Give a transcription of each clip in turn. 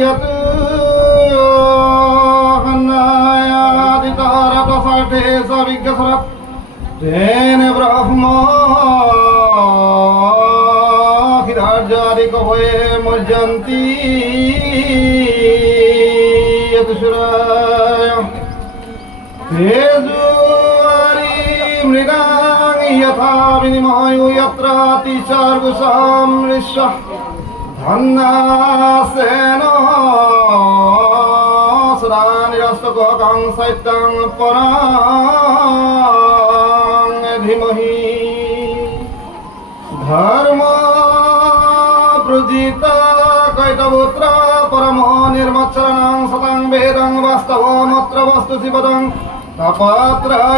यतु अन्नायादितारतसर्थे सविज्ञसरत् तेन ब्रह्मा हिरार्जादिकभये मुह्यन्ति यतुशुराय तेजोरि मृगां यथा विनिमयो यत्र तिसर्गुसां ऋषः धन्नासेन सदा निरस्तकोकं सैत्यं परां धीमहि धर्म प्रजिता कैतपुत्र परमो निर्मत्सरणं सतं वेदं वास्तवमत्र वस्तु शिवदं तपत्रयोन्मूलनम्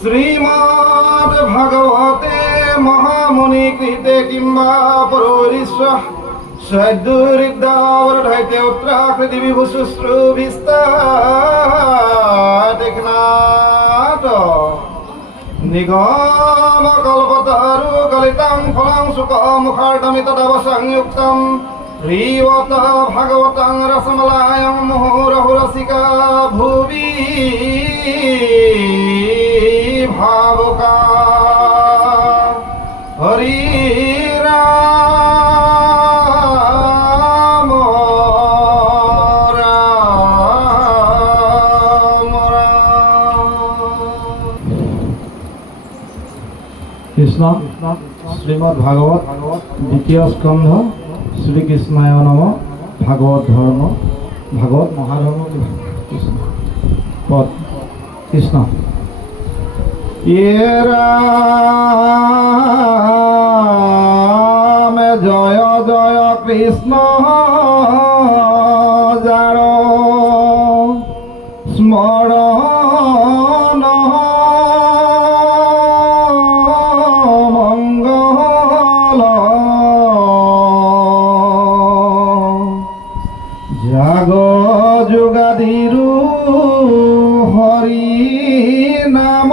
श्रीमद् भगवते महामुनिकृते किंवा परोरिष्वः सद्दुरिद्धावरधैते उत्तराकृति विभुषुश्रुभिस्तातिघ्नात निगमकल्पतरु कलितं फलं सुखमुखार्तमितदव संयुक्तं प्रीवत भगवतं रसमलायं मुहुरहुरसिका भुवि भावुका हरि राम राम कृष्ण श्रीमद् भागवत द्वितीय स्कंध श्रीकृष्णाय नम भागवत धर्म भागवत महाधर्म पद कृष्ण ये राम जय जय कृष्ण जार स्मरण मंगल जाग जुगादिरु हरि नाम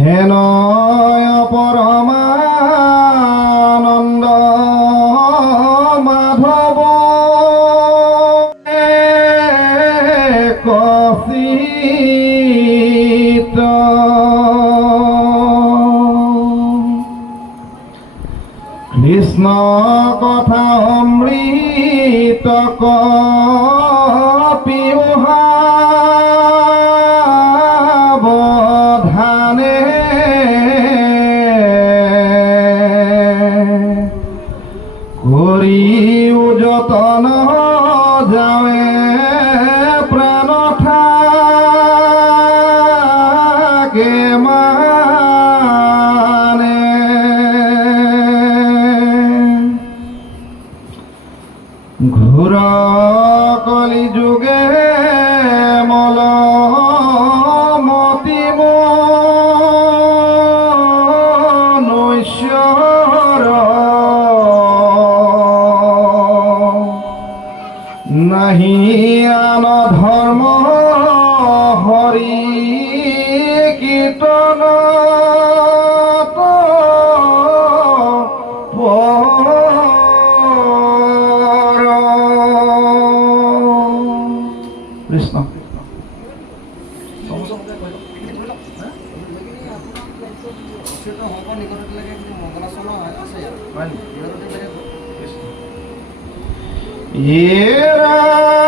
হেনয় পরমানন্দ মাধব কচিত কৃষ্ণ কথা অমৃত কপিউহা বধানে করিও যতন যাওয়ে প্রাণ থাকে মানে ঘোর কলি যুগে মল মতি নৈশ্বর নাহি আন ধর্ম হরি কীর্তন কৃষ্ণ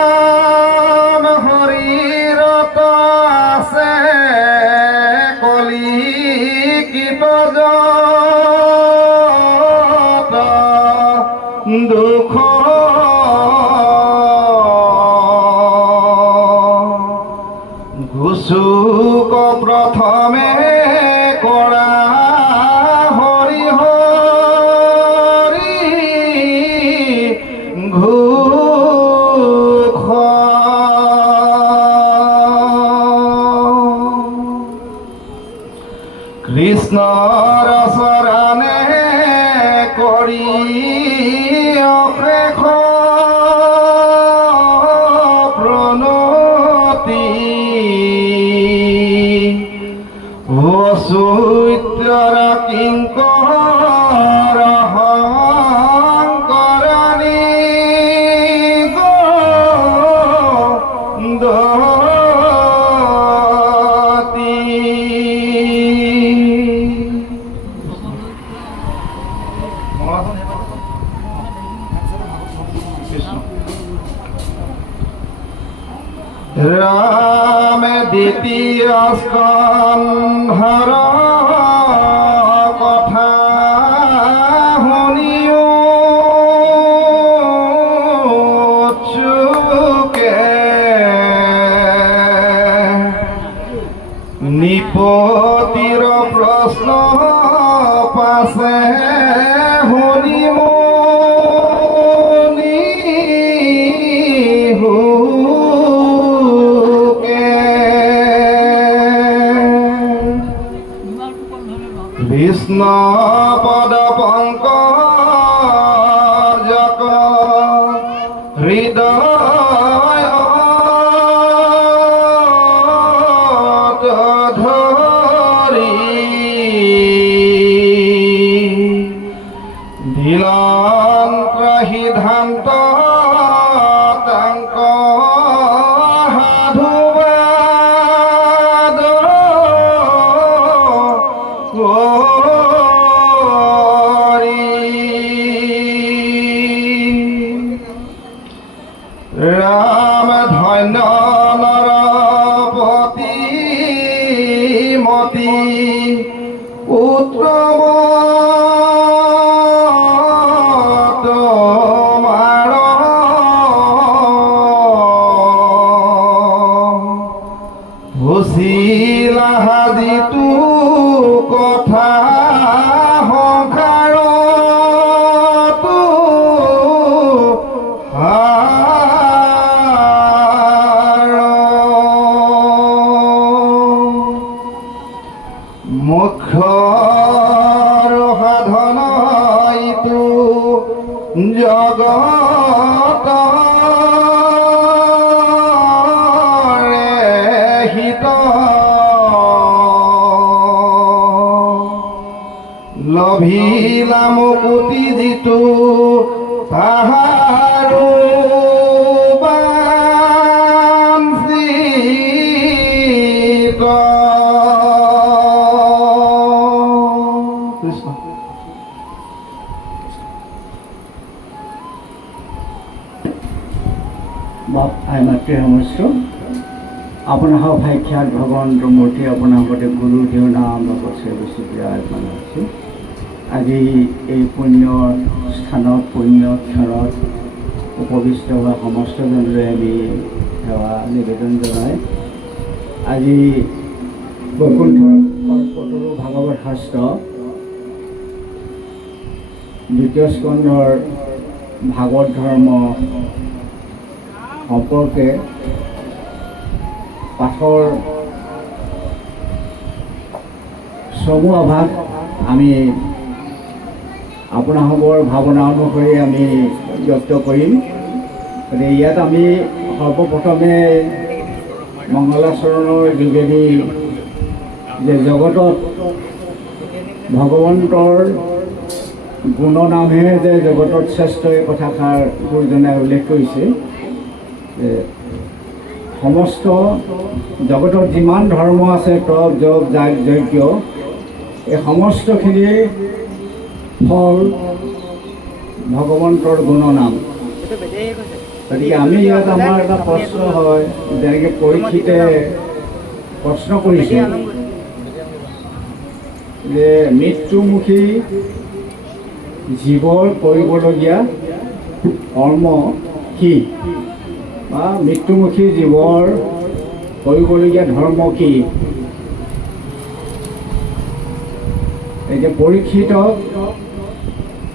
রাম হরিরত আছে কলি কীট দুঃখ ঘুসুক প্রথমে করা হরি হরি ঘুখ কৃষ্ণ রসরানে করি চৈত্ৰৰ কিংকৰ শংকৰাণী ৰামে দ্বিতীয় স্কন্ধৰ কথা শুনিও চুকে নিপতিৰ প্ৰশ্ন পাছে শুনিম কৃষ্ণ পদ পংকজক হৃদয় ধৰি দিলন্ত সিদ্ধান্ত তাংক সাধুবাদ ৰাম ধন্য নৰপতি মতি পুত্ৰ তোমাৰ হুচিলা হাজিতো কথা মুখ্যৰ সাধনাইতো জগত হিত লভিলা মুকুতি যিটো তাহাৰো বাঞ্ছিত বাপ আই মাতৃ নমস্কাৰ আপোনাৰ ভাখ্যাত ভগৱন্তৰ মূৰ্তি আপোনাৰ সৈতে গুৰু দেউ নাম লগত বেছি বিৰাজমান আছে। আজি এই পুণ্য স্থানত পুণ্য ক্ষণত উপবিষ্ট হোৱা সমস্তজনলৈ আমি সেৱা নিবেদন জনাই আজি বৈকুণ্ঠৰ কল্পতৰু ভাগৱত শাস্ত্ৰ দ্বিতীয় স্কন্ধৰ ভাগৱত ধৰ্ম সম্পৰ্কে পাঠৰ চমু আভাস আমি আপোনালোকৰ ভাৱনা অনুসৰি আমি ব্যক্ত কৰিম। গতিকে ইয়াত আমি সৰ্বপ্ৰথমে মংগলাচৰণৰ যোগেদি যে জগতত ভগৱন্তৰ গুণনামহে যে জগতত শ্ৰেষ্ঠ এই কথাষাৰ গুৰুজনে উল্লেখ কৰিছে। সমস্ত জগতত যিমান ধৰ্ম আছে তপ জপ যাগ যজ্ঞ এই সমস্তখিনি ফল ভগৱন্তৰ গুণনাম। গতিকে আমি ইয়াত আমাৰ এটা প্ৰশ্ন হয়, যেনেকৈ পৰীক্ষিতে প্ৰশ্ন কৰিছে যে মৃত্যুমুখী জীৱৰ কৰিবলগীয়া কৰ্ম কি, বা মৃত্যুমুখী জীৱৰ কৰিবলগীয়া ধৰ্ম কি। এতিয়া পৰীক্ষিত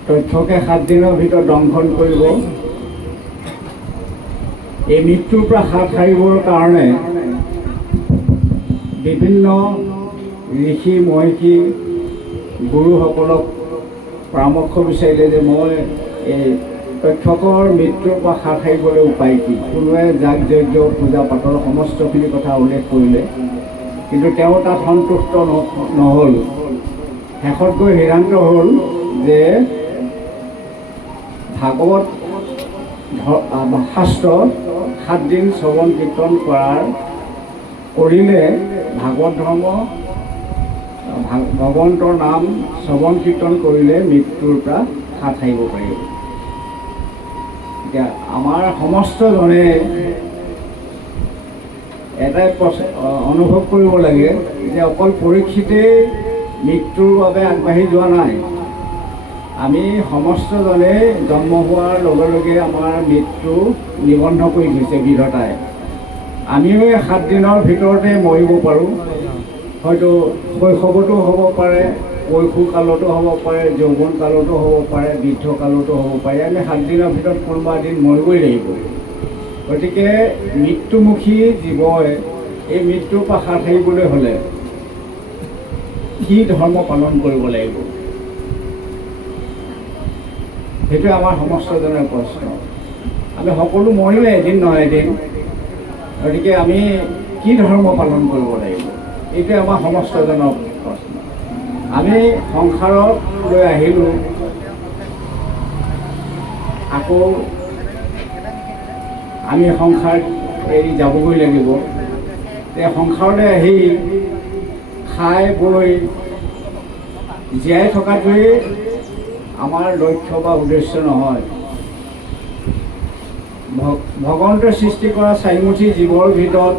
তথ্যকে 7 দিনৰ ভিতৰত দংশন কৰিব। এই মৃত্যুৰ পৰা হাত সাৰিবৰ কাৰণে বিভিন্ন ঋষি মহিষী গুৰুসকলক পৰামৰ্শ বিচাৰিলে যে মই এই তক্ষকৰ মৃত্যুৰ পৰা হাত সাৰিবলৈ উপায় কি। কোনোৱে যাগ যজ্ঞ পূজা পাতল সমস্তখিনি কথা উল্লেখ কৰিলে। কিন্তু তেওঁ তাত সন্তুষ্ট নহ'ল। শেষত গৈ সিদ্ধান্ত হ'ল যে ভাগৱত শাস্ত্ৰ 7 দিন শ্ৰৱণ কীৰ্তন কৰিলে ভাগৱত ধৰ্ম ভগৱন্তৰ নাম শ্ৰৱণ কীৰ্তন কৰিলে মৃত্যুৰ পৰা হাত সাৰিব পাৰিব। এতিয়া আমাৰ সমস্তজনে এটাই অনুভৱ কৰিব লাগে যে অকল পৰীক্ষিতেই মৃত্যুৰ বাবে আগবাঢ়ি যোৱা নাই। আমি সমস্তজনে জন্ম হোৱাৰ লগে লগে আমাৰ মৃত্যু নিবন্ধ কৰি থৈছে বিধাতাই। আমিও এই 7 দিনৰ ভিতৰতে মৰিব পাৰোঁ। হয়তো শৈশৱতো হ'ব পাৰে, কৈশোৰকালতো হ'ব পাৰে, যৌৱনকালতো হ'ব পাৰে, বৃদ্ধকালতো হ'ব পাৰে। আমি 7 দিনৰ ভিতৰত কোনোবা এদিন মৰিবই লাগিব। গতিকে মৃত্যুমুখী জীৱই এই মৃত্যুৰ পৰা হাত সাৰিবলৈ হ'লে কি ধৰ্ম পালন কৰিব লাগিব, সেইটোৱে আমাৰ সমস্তজনৰ প্ৰশ্ন। আমি সকলো মৰিলে এদিন নহয় এদিন, গতিকে আমি কি ধৰ্ম পালন কৰিব লাগিব, এইটোৱে আমাৰ সমস্তজনৰ প্ৰশ্ন। আমি সংসাৰত লৈ আহিলোঁ, আকৌ আমি সংসাৰ এৰি যাবগৈ লাগিব। এই সংসাৰলৈ আহি খাই বৈ জীয়াই থকাটোৱেই আমাৰ লক্ষ্য বা উদ্দেশ্য নহয়। ভগৱন্তৰ সৃষ্টি কৰা 4মুঠি জীৱৰ ভিতৰত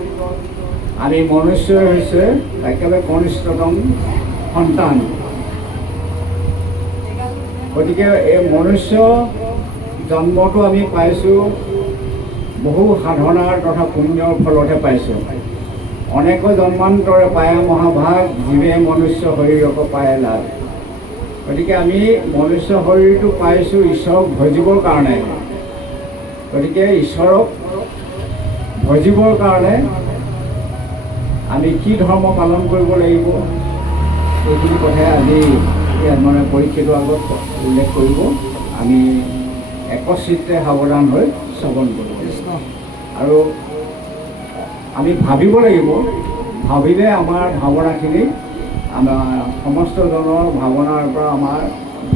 আমি মনুষ্যই হৈছে একেবাৰে কনিষ্ঠতম সন্তান। গতিকে এই মনুষ্য জন্মটো আমি পাইছোঁ বহু সাধনাৰ তথা পুণ্যৰ ফলতহে পাইছোঁ। অনেক জন্মান্তৰে পায় মহাভাগ, জীৱে মনুষ্য শৰীৰক পায় লাভ। গতিকে আমি মনুষ্য শৰীৰটো পাইছোঁ ঈশ্বৰক ভজিবৰ কাৰণে। গতিকে ঈশ্বৰক ভজিবৰ কাৰণে আমি কি ধৰ্ম পালন কৰিব লাগিব, এইখিনি কথাই আজি ইয়াত মানে পৰীক্ষিতৰ আগত উল্লেখ কৰিব। আমি একচিত্তে সাৱধান হৈ শ্ৰৱণ কৰিব আৰু আমি ভাবিব লাগিব। ভাবিলে আমাৰ ভাৱনাখিনি আমাৰ সমস্তজনৰ ভাৱনাৰ পৰা আমাৰ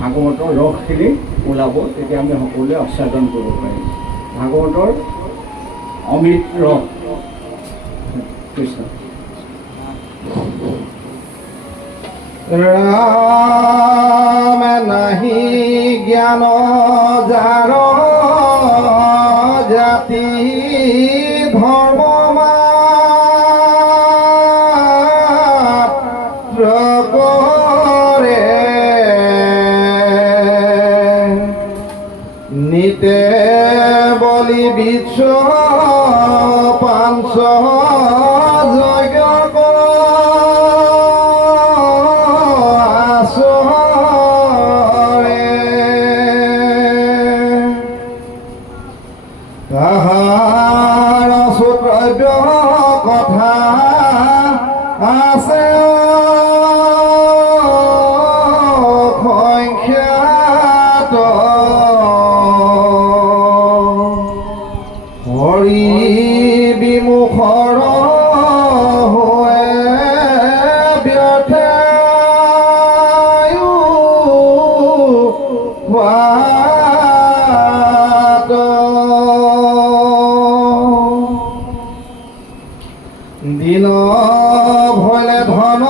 ভাগৱতৰ ৰসখিনি ওলাব। তেতিয়া আমি সকলোৱে আস্বাদন কৰিব পাৰিম ভাগৱতৰ অমৃত ৰস। কৃষ্ণ। ৰাম নাহি জ্ঞান যাৰ জাতি ধৰ্ম মাত্ৰ কৰে নিতে বলি বিশ্ব পাঞ্চ যজ্ঞ তাহাৰ সুদ্ৰব্য কথা আছে সংখ্যাত হৰি বিমুখৰ হৈ ব্যথে দিন ভলে ধন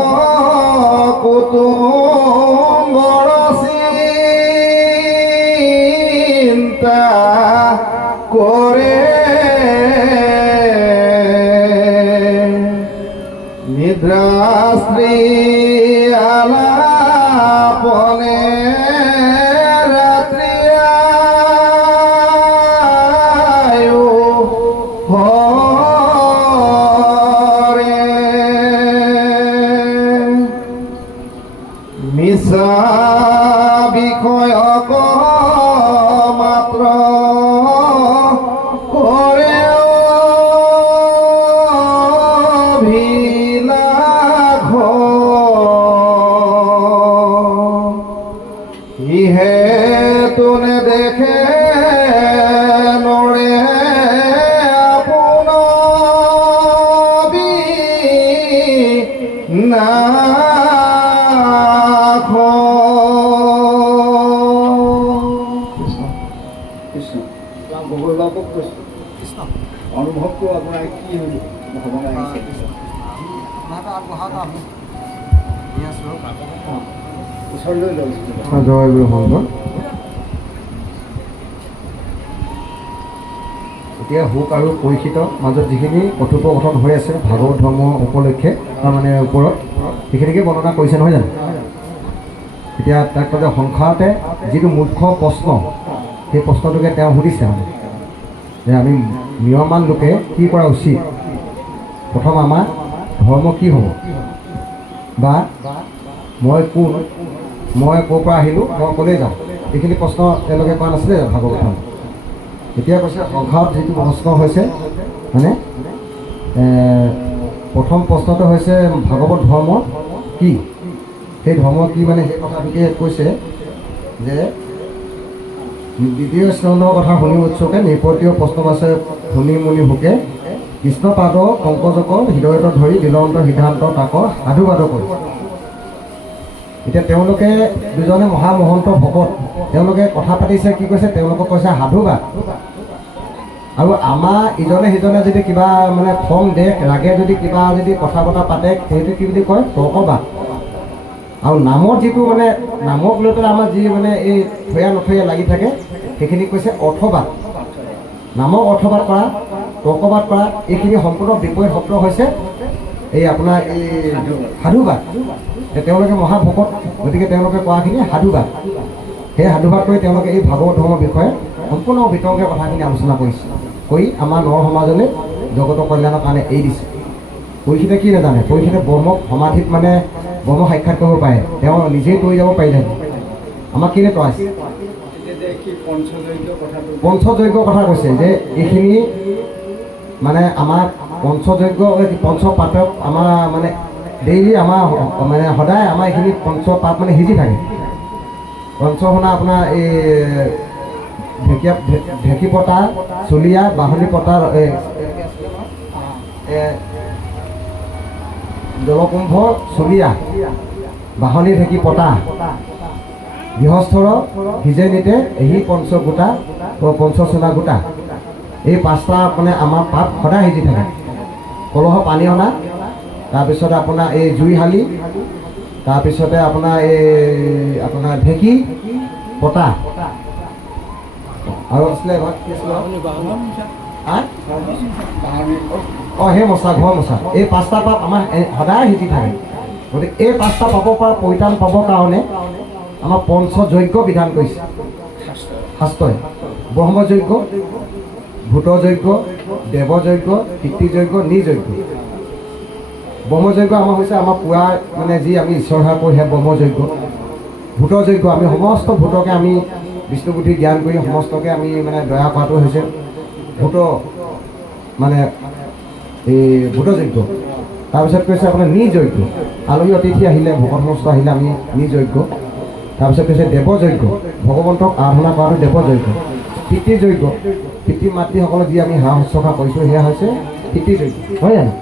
কুটুম্বৰ চিন্তা কৰে নিদ্ৰাস্ত্ৰী আলাপনে ৰাত্ৰি আয়ু মিছা বিষয়ক মাত্ৰ কৰে অভিলাষ ইহে তোনে দেখে নৰে আপোন নাখো কৃষ্ণ কৃষ্ণ ভগৱানক কৈছোঁ কৃষ্ণ অনুভৱটো আপোনাৰ কি ভাৱনা আহিছে ওচৰলৈ লৈছোঁ জয় গুৰু সংঘ। এতিয়া হুক আৰু পৰীক্ষিত মাজত যিখিনি কথোপকথন হৈ আছে ভাগৱত ধৰ্ম উপলক্ষে মানে ওপৰত সেইখিনিকে বৰ্ণনা কৰিছে নহয় জানো। এতিয়া তাক ক'লে সংসাৰতে যিটো মুখ্য প্ৰশ্ন সেই প্ৰশ্নটোকে তেওঁ সুধিছে মানে যে আমি নিয়মমান লোকে কি কৰা উচিত, প্ৰথম আমাৰ ধৰ্ম কি হ'ব, বা মই কোন, মই ক'ৰ পৰা আহিলোঁ, মই ক'লৈ যাওঁ, এইখিনি প্ৰশ্ন তেওঁলোকে কোৱা নাছিলে ভাগৱত ধৰ্ম। এতিয়া কৈছে সংসাৰত যিটো প্ৰশ্ন হৈছে মানে প্ৰথম প্ৰশ্নটো হৈছে ভাগৱত ধৰ্ম কি, সেই ধৰ্ম কি মানে সেই কথাটোকে কৈছে যে দ্বিতীয় স্কন্ধৰ কথা শুনি উৎসুকে নিপতীয় প্ৰশ্নবাচে শুনি মুনি ভোকে কৃষ্ণপাদ পংকজক হৃদয়ত ধৰি দিলন্ত সিদ্ধান্ত তাক সাধুবাদ কৰি। এতিয়া তেওঁলোকে দুজনে মহামহন্ত ভকত তেওঁলোকে কথা পাতিছে, কি কৈছে তেওঁলোকক কৈছে সাধুবাদ। আৰু আমাৰ ইজনে সিজনে যদি কিবা মানে খং দেশ ৰাগে যদি কিবা যদি কথা বতৰা পাতে সেইটো কি বুলি কয় তৰ্কবাদ। আৰু নামৰ যিটো মানে নামক লৈ পেলাই আমাৰ যি মানে এই থৈয়া নথৈয়া লাগি থাকে সেইখিনি কৈছে অৰ্থবাদ। নামক অৰ্থবাদ কৰা, তৰ্কবাদ কৰা, এইখিনি সম্পূৰ্ণ বিপৰীত শব্দ হৈছে এই আপোনাৰ এই সাধুবাদ। তেওঁলোকে মহাভকত, গতিকে তেওঁলোকে কোৱাখিনি সাধুবাদ। সেই সাধুবাদ কৰি তেওঁলোকে এই ভাগৱত ধৰ্মৰ বিষয়ে সম্পূৰ্ণ বিতংকে কথাখিনি আলোচনা কৰিছে, কৰি আমাৰ নৰ সমাজলৈ জগতৰ কল্যাণৰ কাৰণে এৰি দিছে। পৰীক্ষিতে কি নাজানে, পৰীক্ষিতে ব্ৰহ্মক সমাধিত মানে ব্ৰহ্ম সাক্ষাৎ কৰিব পাৰে, তেওঁ নিজেই তৰি যাব পাৰিলে। আমাক কিনে কৰাইছে পঞ্চযজ্ঞ কথা কৈছে যে এইখিনি মানে আমাৰ পঞ্চযজ্ঞ পঞ্চপাতক আমাৰ মানে ডেইলি আমাৰ মানে সদায় আমাৰ এইখিনি পঞ্চপাত মানে সিজি থাকে। পঞ্চসোণা আপোনাৰ এই ঢেঁকী পতা, চুলীয়া, বাঁহনি পতা, জলকুম্ভ, চুলীয়া, বাঁহনি ঢেঁকী পতা, গৃহস্থৰ সিজে নিতে এই পঞ্চগোটা পঞ্চচোনা গোটা, এই পাঁচটা মানে আমাৰ পাত সদায় সিজি থাকে। কলহ পানী অনা, তাৰপিছতে আপোনাৰ এই জুইশালি, তাৰপিছতে আপোনাৰ এই আপোনাৰ ঢেঁকী পতা আৰু আছিলে সেই মচা ঘৰ মচা, এই পাঁচটা পাপ আমাৰ সদায় সিজি থাকে। গতিকে এই পাঁচটা পাপৰ পৰা পৰিত্ৰাণ পাবৰ কাৰণে আমাৰ পঞ্চযজ্ঞ বিধান কৰিছে শাস্ত্ৰই। ব্ৰহ্মযজ্ঞ, ভূতযজ্ঞ, দেৱযজ্ঞ, পিতৃযজ্ঞ, নিযজ্ঞ। ব্ৰহ্মযজ্ঞ আমাৰ হৈছে আমাৰ পুৱা মানে যি আমি ঈশ্বৰ সেৱা কৰোঁ সেয়া ব্ৰহ্মযজ্ঞ। ভূতযজ্ঞ আমি সমস্ত ভূতকে আমি বিষ্ণু বুদ্ধি জ্ঞান কৰি সমস্তকে আমি মানে দয়া কৰাটো হৈছে ভূত মানে এই ভূতযজ্ঞ। তাৰপিছত কৈছে আপোনাৰ নিযজ্ঞ, আলহী অতিথি আহিলে ভকত সমস্ত আহিলে আমি নিযজ্ঞ। তাৰপিছত কৈছে দেৱযজ্ঞ, ভগৱন্তক আৰাধনা কৰাটো দেৱযজ্ঞ। পিতৃযজ্ঞ, পিতৃ মাতৃসকলক যি আমি সেৱা শুশ্ৰূষা কৰিছোঁ সেয়া হৈছে পিতৃযজ্ঞ, হয় জানো।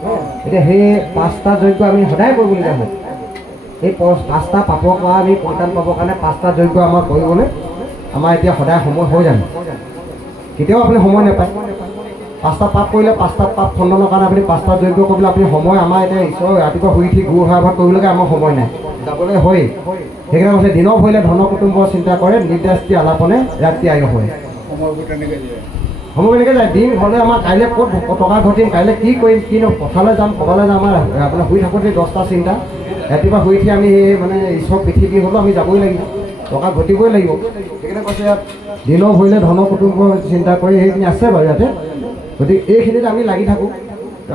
এতিয়া সেই পাঁচটা যজ্ঞ আমি সদায় কৰিবলগীয়া হয়। এই পাঁচটা পাপৰ পৰা আমি পৰিত্ৰাণ পাবৰ কাৰণে পাঁচটা যজ্ঞ আমাৰ কৰিবলৈ আমাৰ এতিয়া সদায় সময় হৈ জানো। কেতিয়াও আপুনি সময় নাপায়। পাঁচটা পাপ কৰিলে পাঁচটা পাপ খণ্ডনৰ কাৰণে আপুনি পাঁচটা যজ্ঞ কৰিবলৈ আপুনি সময় আমাৰ এতিয়া ঈশ্বৰৰ ৰাতিপুৱা শুই উঠি গুৰু সেৱা ভাগ কৰিবলৈকে আমাৰ সময় নাই, যাবলৈ হয়। সেইকাৰণে কৈছে দিনৰ ভৰিলে ধন কুটুম্বৰ চিন্তা কৰে, নিৰ্দেশটি আলাপনে ৰাতি আয়ু হয়। সময় এনেকৈ যায়, দিন হ'লে আমাৰ কাইলৈ ক'ত টকা ঘটিম, কাইলৈ কি কৰিম, কি পথাৰলৈ যাম, ক'ৰবালৈ যাম, আমাৰ আপোনাৰ শুই থাকোঁতে 10টা চিন্তা। ৰাতিপুৱা শুই উঠি আমি সেই মানে ঈশ্বৰ পৃথিৱী হ'লেও আমি যাবই লাগিব, টকা ঘটিবই লাগিব। সেইকাৰণে কৈছে ইয়াত দিনৰ ভৰিলে ধন কুটুম্বৰ চিন্তা কৰি সেইখিনি আছে বাৰু ইয়াতে। গতিকে এইখিনিত আমি লাগি থাকোঁ।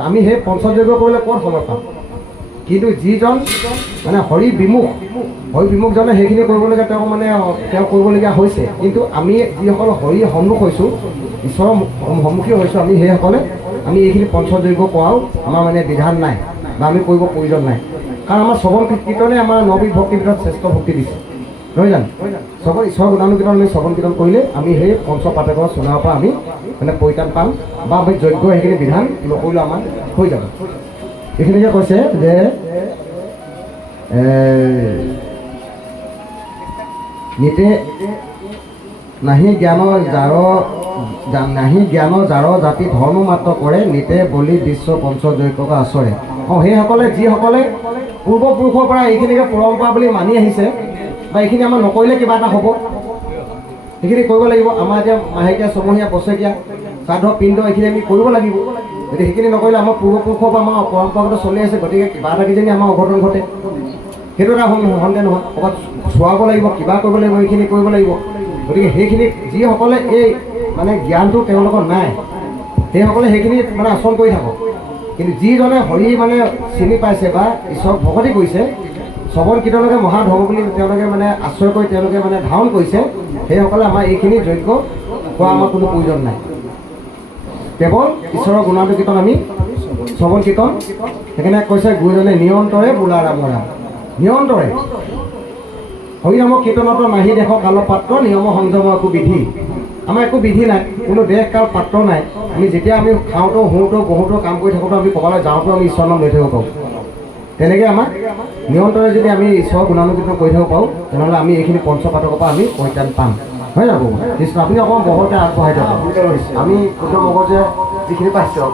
আমি সেই পঞ্চযজ্ঞ কৰিলে ক'ত সময় পাম। কিন্তু যিজন মানে হৰি বিমুখজনে সেইখিনি কৰিবলগীয়া তেওঁ মানে তেওঁ কৰিবলগীয়া হৈছে। কিন্তু আমি যিসকল হৰি সন্মুখ হৈছোঁ, ঈশ্বৰৰ সন্মুখী হৈছোঁ, আমি সেইসকলে আমি এইখিনি পঞ্চযজ্ঞ কৰাও আমাৰ মানে বিধান নাই বা আমি কৰিব প্ৰয়োজন নাই। কাৰণ আমাৰ শ্ৰৱণ কীৰ্তনে আমাৰ নৱবিধ ভক্তিৰ ভিতৰত শ্ৰেষ্ঠ ভক্তি দিছে, নহয় জানো। চবৰ ঈশ্বৰৰ গুণানুকীৰ্তন আমি শ্ৰৱণ কীৰ্তন কৰিলে আমি সেই পঞ্চপাতকৰ চুনাৰ পৰা আমি মানে পৰিত্ৰাণ পাম বা আমি যজ্ঞ সেইখিনি বিধান নকৰিলেও আমাৰ হৈ যাব। এইখিনিকে কৈছে যে নিতে নাহি জ্ঞানৰ যাৰ জাতি ধৰ্ম মাত্ৰ কৰে নিতে বলি বিশ্ব পঞ্চযজ্ঞক আচৰে। সেইসকলে যিসকলে পূৰ্বপুৰুষৰ পৰা এইখিনিকে পৰম্পৰা বুলি মানি আহিছে বা এইখিনি আমাৰ নকৰিলে কিবা এটা হ'ব, সেইখিনি কৰিব লাগিব। আমাৰ এতিয়া মাহেকীয়া ছমহীয়া বছৰেকীয়া শ্ৰাদ্ধ পিণ্ড এইখিনি আমি কৰিব লাগিব। গতিকে সেইখিনি নকৰিলে আমাৰ পূৰ্বপুৰুষৰ পৰা আমাৰ পৰম্পৰাগত চলি আছে, গতিকে কিবা এটা কিজানি আমাৰ অঘটন ঘটে, সেইটো এটা সন্দেহ নহয়। ক'ৰবাত চোৱাব লাগিব, কিবা কৰিব লাগিব, এইখিনি কৰিব লাগিব। গতিকে সেইখিনি যিসকলে এই মানে জ্ঞানটো তেওঁলোকৰ নাই, সেইসকলে সেইখিনি মানে আচৰণ কৰি থাকক। কিন্তু যিজনে হৰি মানে চিনি পাইছে বা ঈশ্বৰক ভকতি কৰিছে, শ্ৰৱণ কীৰ্তনকে মহাধৰ্ম বুলি তেওঁলোকে মানে আশ্ৰয় কৰি তেওঁলোকে মানে ধাৰণ কৰিছে, সেইসকলে আমাৰ এইখিনি যজ্ঞ কৰা আমাৰ কোনো প্ৰয়োজন নাই। কেৱল ঈশ্বৰৰ গুণানু কীৰ্তন আমি শ্ৰৱণ কীৰ্তন, সেইকাৰণে কৈছে গুৰুজনে নিৰন্তৰে বোলা ৰাম ৰাম, নিৰন্তৰে হৰিনামৰ কীৰ্তনত নাহি দেশ কাল পাত্ৰ নিয়ম সংযমৰ একো বিধি। আমাৰ একো বিধি নাই, কোনো দেশ কাল পাত্ৰ নাই। আমি যেতিয়া আমি খাওঁতো শুওঁতো বহুতো কাম কৰি থাকোঁতো আমি ক'ৰবালৈ যাওঁতো আমি ঈশ্বৰৰ নাম লৈ থাকিব পাৰোঁ। তেনেকৈ আমাক নিৰন্তৰে যদি আমি ঈশ্বৰৰ গুণানুকীৰ্তন কৰি থাকিব পাৰোঁ, তেনেহ'লে আমি এইখিনি পঞ্চপাতকৰ পৰা আমি পৰিত্ৰাণ পাম। হয় জানো কৃষ্ণ? আপুনি অকণমান বহলকৈ আগবঢ়াই দিয়ক। আমি শুদ্ধ মগজে যিখিনি পাইছোঁ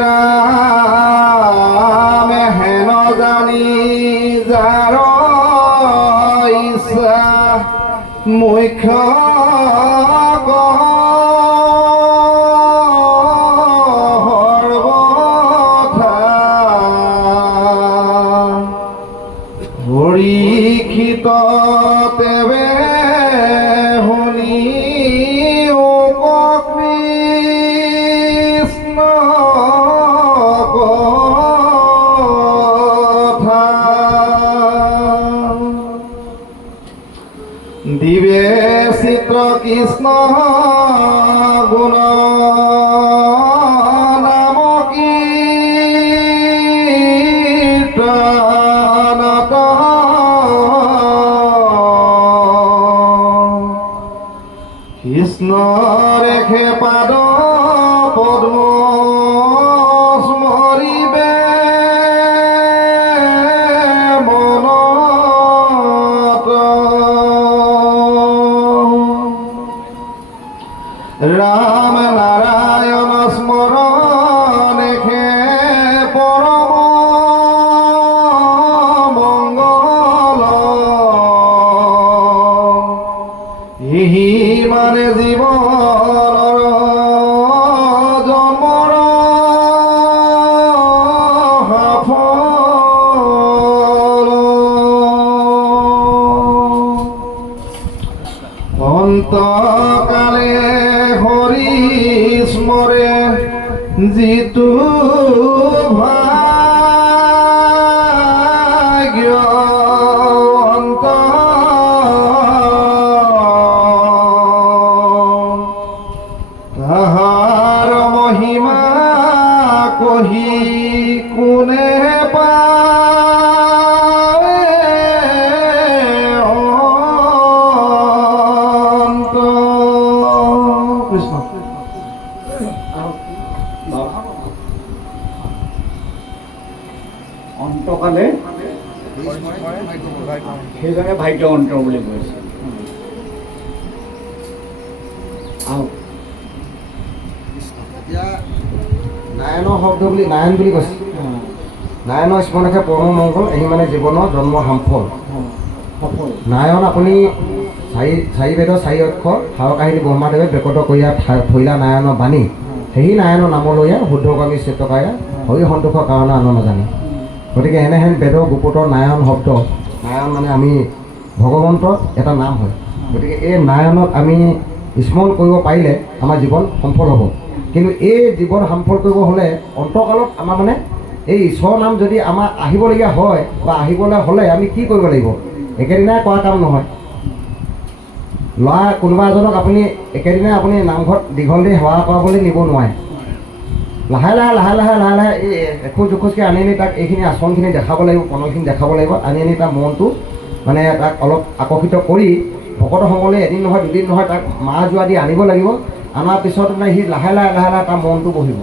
ৰাম হেন জানি যাৰ ইচ্ছা মুখ্য হৰিষিত তেৱে শুনি কৃষ্ণ কথা দিবে চিত্ৰ কৃষ্ণ গুণ নাম কীৰ্তনত কৃষ্ণ ৰেখে পাদ পদ্ম স্মৰিবে মনত ৰাম নাৰায়ণ স্মৰণেখে পৰম মংগল ইহি মানে জীৱনৰ জন্মৰ সফল অন্তকালে হৰি স্মৰে যিটো ভাগ্য অন্ত তাহাৰ মহিমা কহি কোনে পায় অন্ত। কৃষ্ণ অন্তকালে সেইজনে ভাগ্যৱন্ত বুলি কৈছে। এতিয়া নাৰায়ণৰ শব্দ বুলি নাৰায়ণ বুলি কৈছে। নাৰায়ণৰ স্মৰণেখে পৰম মংগল এহি মানে জীৱনৰ জন্ম সামফল। নাৰায়ণ আপুনি চাৰি বেদৰ চাৰি অক্ষৰ সাৰ কাহিনী ব্ৰহ্মাদেৱে বেকত কৰিয়া থৈলা নাৰায়ণৰ বাণী, সেই নাৰায়ণৰ নামলৈয়া শুদ্ধকামী চিত্ৰকায়া হৰি সন্তোষৰ কাৰণে আন নাজানে। গতিকে এনেহেন বেদৰ গুপুতৰ নাৰায়ণ শব্দ, নাৰায়ণ মানে আমি ভগৱন্তৰ এটা নাম হয়। গতিকে এই নাৰায়ণক আমি স্মৰণ কৰিব পাৰিলে আমাৰ জীৱন সফল হ'ব। কিন্তু এই জীৱন সফল কৰিব হ'লে অন্তকালত আমাৰ মানে এই ঈশ্বৰৰ নাম যদি আমাৰ আহিবলগীয়া হয় বা আহিবলৈ হ'লে আমি কি কৰিব লাগিব? একেদিনাই কৰা কাম নহয়। ল'ৰা কোনোবা এজনক আপুনি একেদিনাই আপুনি নামঘৰত দীঘল দি সেৱা কৰাবলৈ নিব নোৱাৰে। লাহে লাহে এই এখোজ দুখোজকৈ আনি তাক এইখিনি আচৰণখিনি দেখাব লাগিব, প্ৰণয়খিনি দেখাব লাগিব। আনি তাৰ মনটো মানে তাক অলপ আকৰ্ষিত কৰি ভকত সংগলৈ এদিন নহয় দুদিন নহয় তাক মাহ যোৱা দি আনিব লাগিব। অনাৰ পিছত মানে সি লাহে লাহে তাৰ মনটো বহিব।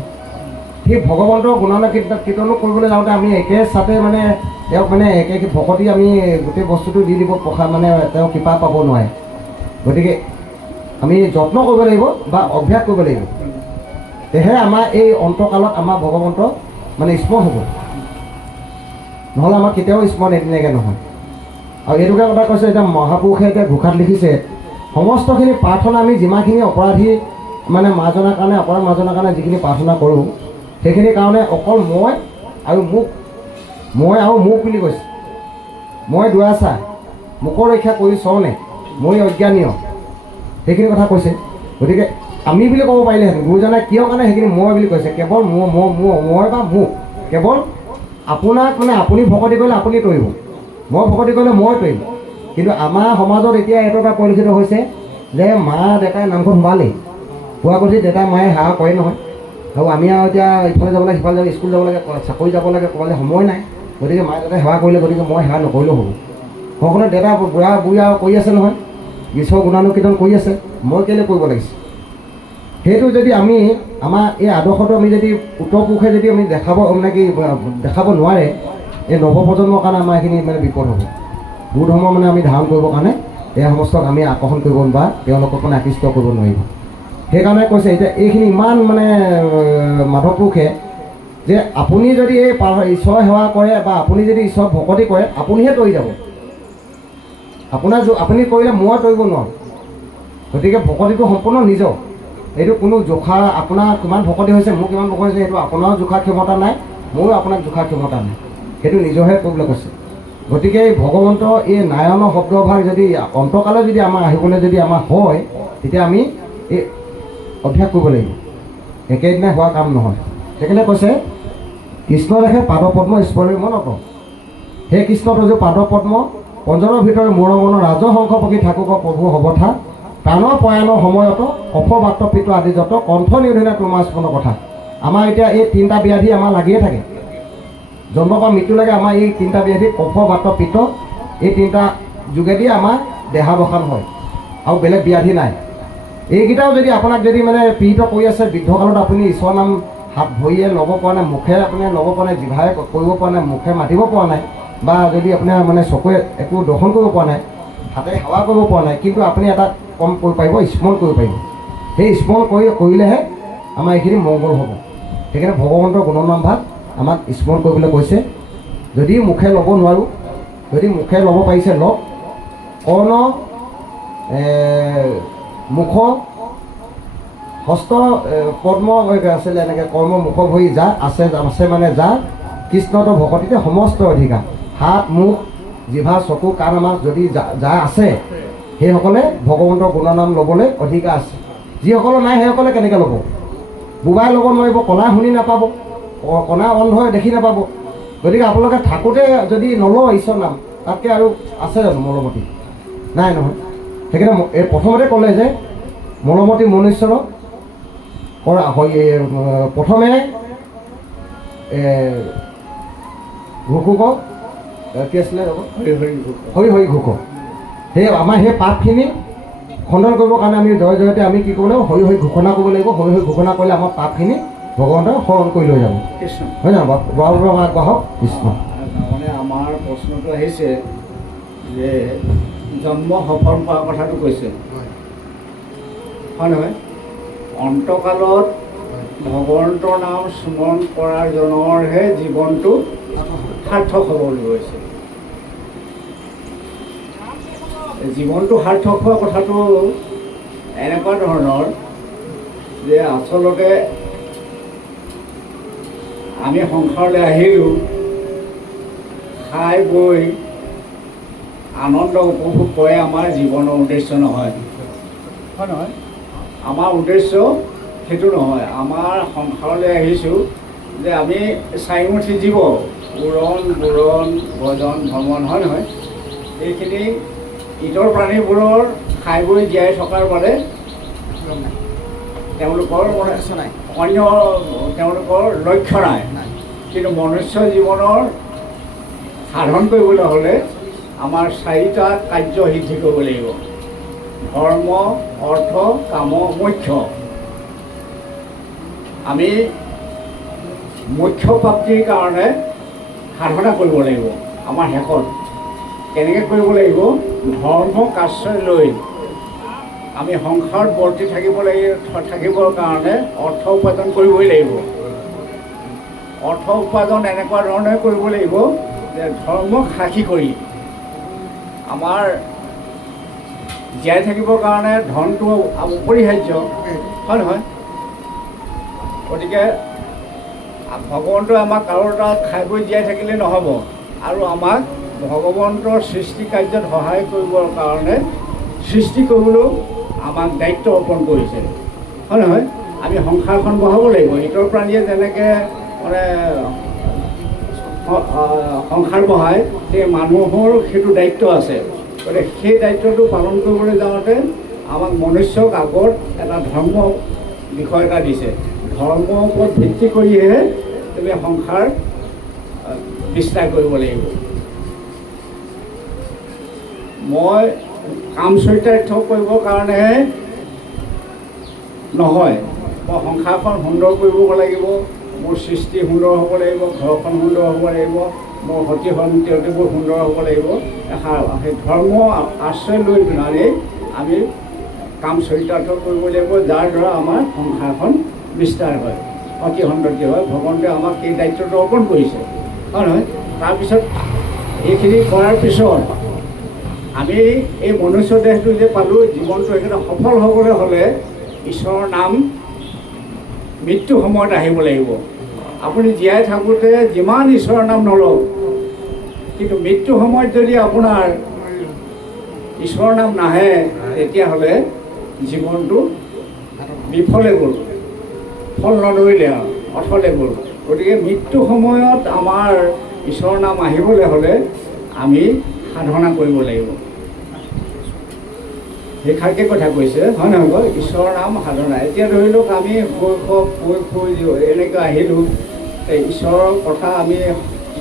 সি ভগৱন্তৰ গুণান কীৰ্তনো কৰিবলৈ যাওঁতে আমি একে চাতে মানে তেওঁক মানে একে ভকতি আমি গোটেই বস্তুটো দি দিব প্ৰসাদ মানে তেওঁ কৃপা পাব নোৱাৰে। গতিকে আমি যত্ন কৰিব লাগিব বা অভ্যাস কৰিব লাগিব, তেহে আমাৰ এই অন্তকালত আমাৰ ভগৱন্ত মানে স্মৰণ হ'ব, নহ'লে আমাৰ কেতিয়াও স্মৰণ এদিনাকৈ নহয়। আৰু এইটোকে কথা কৈছে, এতিয়া মহাপুৰুষে এতিয়া ঘোষাত লিখিছে সমস্তখিনি প্ৰাৰ্থনা আমি যিমানখিনি অপৰাধী মানে মাজনৰ কাৰণে অপৰাধ মাজনৰ কাৰণে যিখিনি প্ৰাৰ্থনা কৰোঁ সেইখিনিৰ কাৰণে অকল মই আৰু মোক বুলি কৈছে। মই দুৰাচা মোকৰ ৰক্ষা কৰি চৰণে মই অজ্ঞানীয়, সেইখিনি কথা কৈছে। গতিকে আমি বুলি ক'ব পাৰিলেহেঁতেন, গুৰুজনাই কিয় কাৰণে সেইখিনি মই বুলি কৈছে, কেৱল মই বা মোক, কেৱল আপোনাক মানে আপুনি ভকতি কৰিলে আপুনি তৰিব, মই ভকতি কৰিলে মই তৰিম। কিন্তু আমাৰ সমাজত এতিয়া এইটো এটা পৰিলক্ষিত হৈছে যে মা দেউতাই নামঘৰত সোমালেই হোৱা গতি দেউতা মায়ে সেৱা কৰে নহয়, আৰু আমি আৰু এতিয়া ইফালে যাব লাগে সিফালে যাব, স্কুল যাব লাগে, চাকৰি যাব লাগে, ক'বলৈ সময় নাই। গতিকে মায়ে দেউতাই সেৱা কৰিলে, গতিকে মই সেৱা নকৰিলেও হ'ব। ঘৰখনত দেউতা বুঢ়া বুঢ়ী আৰু কৰি আছে নহয়, ঈশ্বৰৰ গুণানুকীৰ্তন কৰি আছে, মই কেলৈ কৰিব লাগিছে? সেইটো যদি আমি আমাৰ এই আদৰ্শটো আমি যদি উত্তৰ পুৰুষে যদি আমি দেখাব নোৱাৰে, এই নৱপ্ৰজন্মৰ কাৰণে আমাৰ এইখিনি মানে বিপদ হ'ব। গুৰু ধৰ্ম মানে আমি ধাৰণ কৰিবৰ কাৰণে এই সমস্তক আমি আকৰ্ষণ কৰিব বা তেওঁলোকক মানে আকৃষ্ট কৰিব নোৱাৰিব। সেইকাৰণে কৈছে এতিয়া এইখিনি ইমান মানে মাধৱ পুৰুষে যে আপুনি যদি এই ঈশ্বৰ সেৱা কৰে বা আপুনি যদি ঈশ্বৰ ভকতি কৰে আপুনিহে তৰি যাব, আপুনি কৰিলে মই তৰিব নোৱাৰোঁ। গতিকে ভকতিটো সম্পূৰ্ণ নিজৰ, এইটো কোনো জোখা আপোনাৰ কিমান ভকতি হৈছে মোৰ কিমান ভকতি হৈছে সেইটো আপোনাৰো জোখাৰ ক্ষমতা নাই, মোৰো আপোনাক জোখাৰ ক্ষমতা নাই, সেইটো নিজৰহে কৰিবলৈ কৈছে। গতিকে এই ভগৱন্তৰ এই নাৰায়ণৰ শব্দভাগ যদি অন্তকালে যদি আমাৰ আহিবলৈ যদি আমাৰ হয়, তেতিয়া আমি এই অভ্যাস কৰিব লাগিব, একেদিনাই হোৱা কাম নহয়। সেইকাৰণে কৈছে কৃষ্ণ দেখে পাদপদ্ম স্মৰণীয় মনত, সেই কৃষ্ণ তজু পাদপদ্ম পঞ্জৰৰ ভিতৰত মূৰমনৰ ৰাজহংস পক্ষী থাকুক প্ৰভু হবথা প্ৰাণৰ প্ৰয়াণৰ সময়ত অপবাত্ৰ পিত আদি যত কণ্ঠ নিৰ্ধনা তোমাৰ স্মৰণৰ কথা। আমাৰ এতিয়া এই তিনিটা ব্যাধি আমাৰ লাগিয়ে থাকে, জন্মৰ পৰা মৃত্যুলৈকে আমাৰ এই তিনিটা ব্যাধি কফ বাত পিত্ত, এই তিনিটা যোগেদি আমাৰ দেহাৱসান হয় আৰু বেলেগ ব্যাধি নাই। এইকেইটাও যদি আপোনাক যদি মানে পীড়িত কৰি আছে, বৃদ্ধকালত আপুনি ঈশ্বৰৰ নাম হাত ভৰিয়ে ল'ব পৰা নাই, মুখে আপুনি ল'ব পৰা নাই, জিভাৰে কৰিব পৰা নাই, মুখে মাতিব পৰা নাই, বা যদি আপোনাৰ মানে চকুৱে একো দৰ্শন কৰিব পৰা নাই, হাতে সেৱা কৰিব পৰা নাই, কিন্তু আপুনি এটা কম কৰিব পাৰিব, স্মৰণ কৰিব পাৰিব। সেই স্মৰণ কৰিলেহে আমাৰ এইখিনি মংগল হ'ব। সেইকাৰণে ভগৱন্তৰ গুণনাম ভাগ আমাক স্মৰণ কৰিবলৈ কৈছে। যদি মুখে ল'ব নোৱাৰোঁ, যদি মুখে ল'ব পাৰিছে লওক, কৰ্ণ মুখ হস্ত পদ্ম আছিলে এনেকৈ কৰ্ম মুখ ভৰি যা আছে মানে যা কৃষ্ণত ভকতিতে সমস্ত অধিকাৰ, হাত মুখ জিভা চকু কাণ আমাক যদি যা আছে সেইসকলে ভগৱন্তৰ গুণনাম ল'বলৈ অধিকাৰ আছে। যিসকলৰ নাই সেইসকলে কেনেকৈ ল'ব? মোবাইল ল'ব নোৱাৰিব, কণা শুনি নাপাব, কণা অন্ধই দেখি নাপাব। গতিকে আপোনালোকে থাকোঁতে যদি নলওঁ ঈশ্বৰ নাম, তাতকৈ আৰু আছে জানো মলমতি? নাই নহয়। সেইকাৰণে এই প্ৰথমতে ক'লে যে মলমতি মনুষ্যৰ প্ৰথমে ঘুকুকক কি আছিলে হৰি ঘোষ, সেই আমাৰ সেই পাপখিনি খণ্ডন কৰিবৰ কাৰণে আমি জয় জয়তে আমি কি কৰিব লাগিব? হৰি ঘোষণা কৰিব লাগিব। হৰি ঘোষণা কৰিলে আমাৰ পাপখিনি ভগৱন্তই হৰণ কৰি লৈ যাব। কৃষ্ণ হয় নহয়? বাৰু আগবাঢ়ক কৃষ্ণ। মানে আমাৰ প্ৰশ্নটো আহিছে যে জন্ম সফল পোৱাৰ কথাটো কৈছে, হয় নহয়? অন্তকালত ভগৱন্তৰ নাম স্মৰণ কৰাৰ জনৰহে জীৱনটো সাৰ্থক হ'ব বুলি কৈছে। জীৱনটো সাৰ্থক হোৱা কথাটো এনেকুৱা ধৰণৰ যে আচলতে আমি সংসাৰলৈ আহিলোঁ, খাই বৈ আনন্দ উপভোগ কৰে আমাৰ জীৱনৰ উদ্দেশ্য নহয়, হয় নহয়? আমাৰ উদ্দেশ্য সেইটো নহয়। আমাৰ সংসাৰলৈ আহিছোঁ যে আমি চাৰিমুঠি জীৱ, উৰণ বুৰণ ভজন ভ্ৰমণ, হয় নহয়? এইখিনি ইতৰ প্ৰাণীবোৰৰ খাই বৈ জীয়াই থকাৰ বাবে তেওঁলোকৰ অন্য তেওঁলোকৰ লক্ষ্য নাই। কিন্তু মনুষ্য জীৱনৰ সাধন কৰিবলৈ হ'লে আমাৰ চাৰিটা কাৰ্য সিদ্ধি কৰিব লাগিব: ধৰ্ম, অৰ্থ, কাম, মোক্ষ। আমি মুখ্য প্ৰাপ্তিৰ কাৰণে সাধনা কৰিব লাগিব। আমাৰ শেষত কেনেকৈ কৰিব লাগিব? ধৰ্মক আশ্ৰয় লৈ আমি সংসাৰত বৰ্তি থাকিবৰ কাৰণে অৰ্থ উপাৰ্জন কৰিবই লাগিব। অৰ্থ উপাৰ্জন এনেকুৱা ধৰণে কৰিব লাগিব যে ধৰ্মক সাক্ষী কৰি আমাৰ জীয়াই থাকিবৰ কাৰণে ধনটো অপৰিহাৰ্য, হয় নহয়? গতিকে ভগৱন্তই আমাক কাৰো তাত খাই বৈ জীয়াই থাকিলে নহ'ব, আৰু আমাক ভগৱন্তৰ সৃষ্টি কাৰ্যত সহায় কৰিবৰ কাৰণে সৃষ্টি কৰিবলৈও আমাক দায়িত্ব অৰ্পণ কৰিছে, হয় নহয়? আমি সংসাৰখন বঢ়াব লাগিব। ইতৰ প্ৰাণীয়ে যেনেকৈ মানে সংসাৰ বঢ়ায়, সেই মানুহৰ সেইটো দায়িত্ব আছে। গতিকে সেই দায়িত্বটো পালন কৰিবলৈ যাওঁতে আমাক মনুষ্যক আগত এটা ধৰ্ম বিষয় এটা দিছে। ধৰ্মৰ ওপৰত ভিত্তি কৰিহে তুমি সংসাৰ বিস্তাৰ কৰিব লাগিব। মই কাম চৰিতাৰ্থ কৰিবৰ কাৰণেহে নহয়, মই সংসাৰখন সুন্দৰ কৰিব লাগিব, মোৰ সৃষ্টি সুন্দৰ হ'ব লাগিব, ঘৰখন সুন্দৰ হ'ব লাগিব, মোৰ সতী সন্ততিবোৰ সুন্দৰ হ'ব লাগিব। সেই ধৰ্ম আশ্ৰয় লৈ পেলাই আমি কাম চৰিতাৰ্থ কৰিব লাগিব, যাৰ দ্বাৰা আমাৰ সংসাৰখন বিস্তাৰ হয়, সতী সন্ততি হয়। ভগৱন্তে আমাক এই দায়িত্বটো অৰ্পণ কৰিছে, হয় নহয়? তাৰপিছত এইখিনি কৰাৰ পিছত আমি এই মনুষ্য দেহটো যে পালোঁ, জীৱনটো একেটা সফল হ'বলৈ হ'লে ঈশ্বৰৰ নাম মৃত্যু সময়ত আহিব লাগিব। আপুনি জীয়াই থাকোঁতে যিমান ঈশ্বৰৰ নাম নলওক, কিন্তু মৃত্যু সময়ত যদি আপোনাৰ ঈশ্বৰৰ নাম নাহে, তেতিয়াহ'লে জীৱনটো বিফলে গ'ল, ফল নধৰিলে আৰু অথলে গ'ল। গতিকে মৃত্যু সময়ত আমাৰ ঈশ্বৰৰ নাম আহিবলৈ হ'লে আমি সাধনা কৰিব লাগিব। সেইষাৰকে কথা কৈছে, হয় নহয় বাৰু? ঈশ্বৰৰ নাম সাধনা। এতিয়া ধৰি লওক আমি শৈশৱ কৈশোৰ এনেকৈ আহিলোঁ, ঈশ্বৰৰ কথা আমি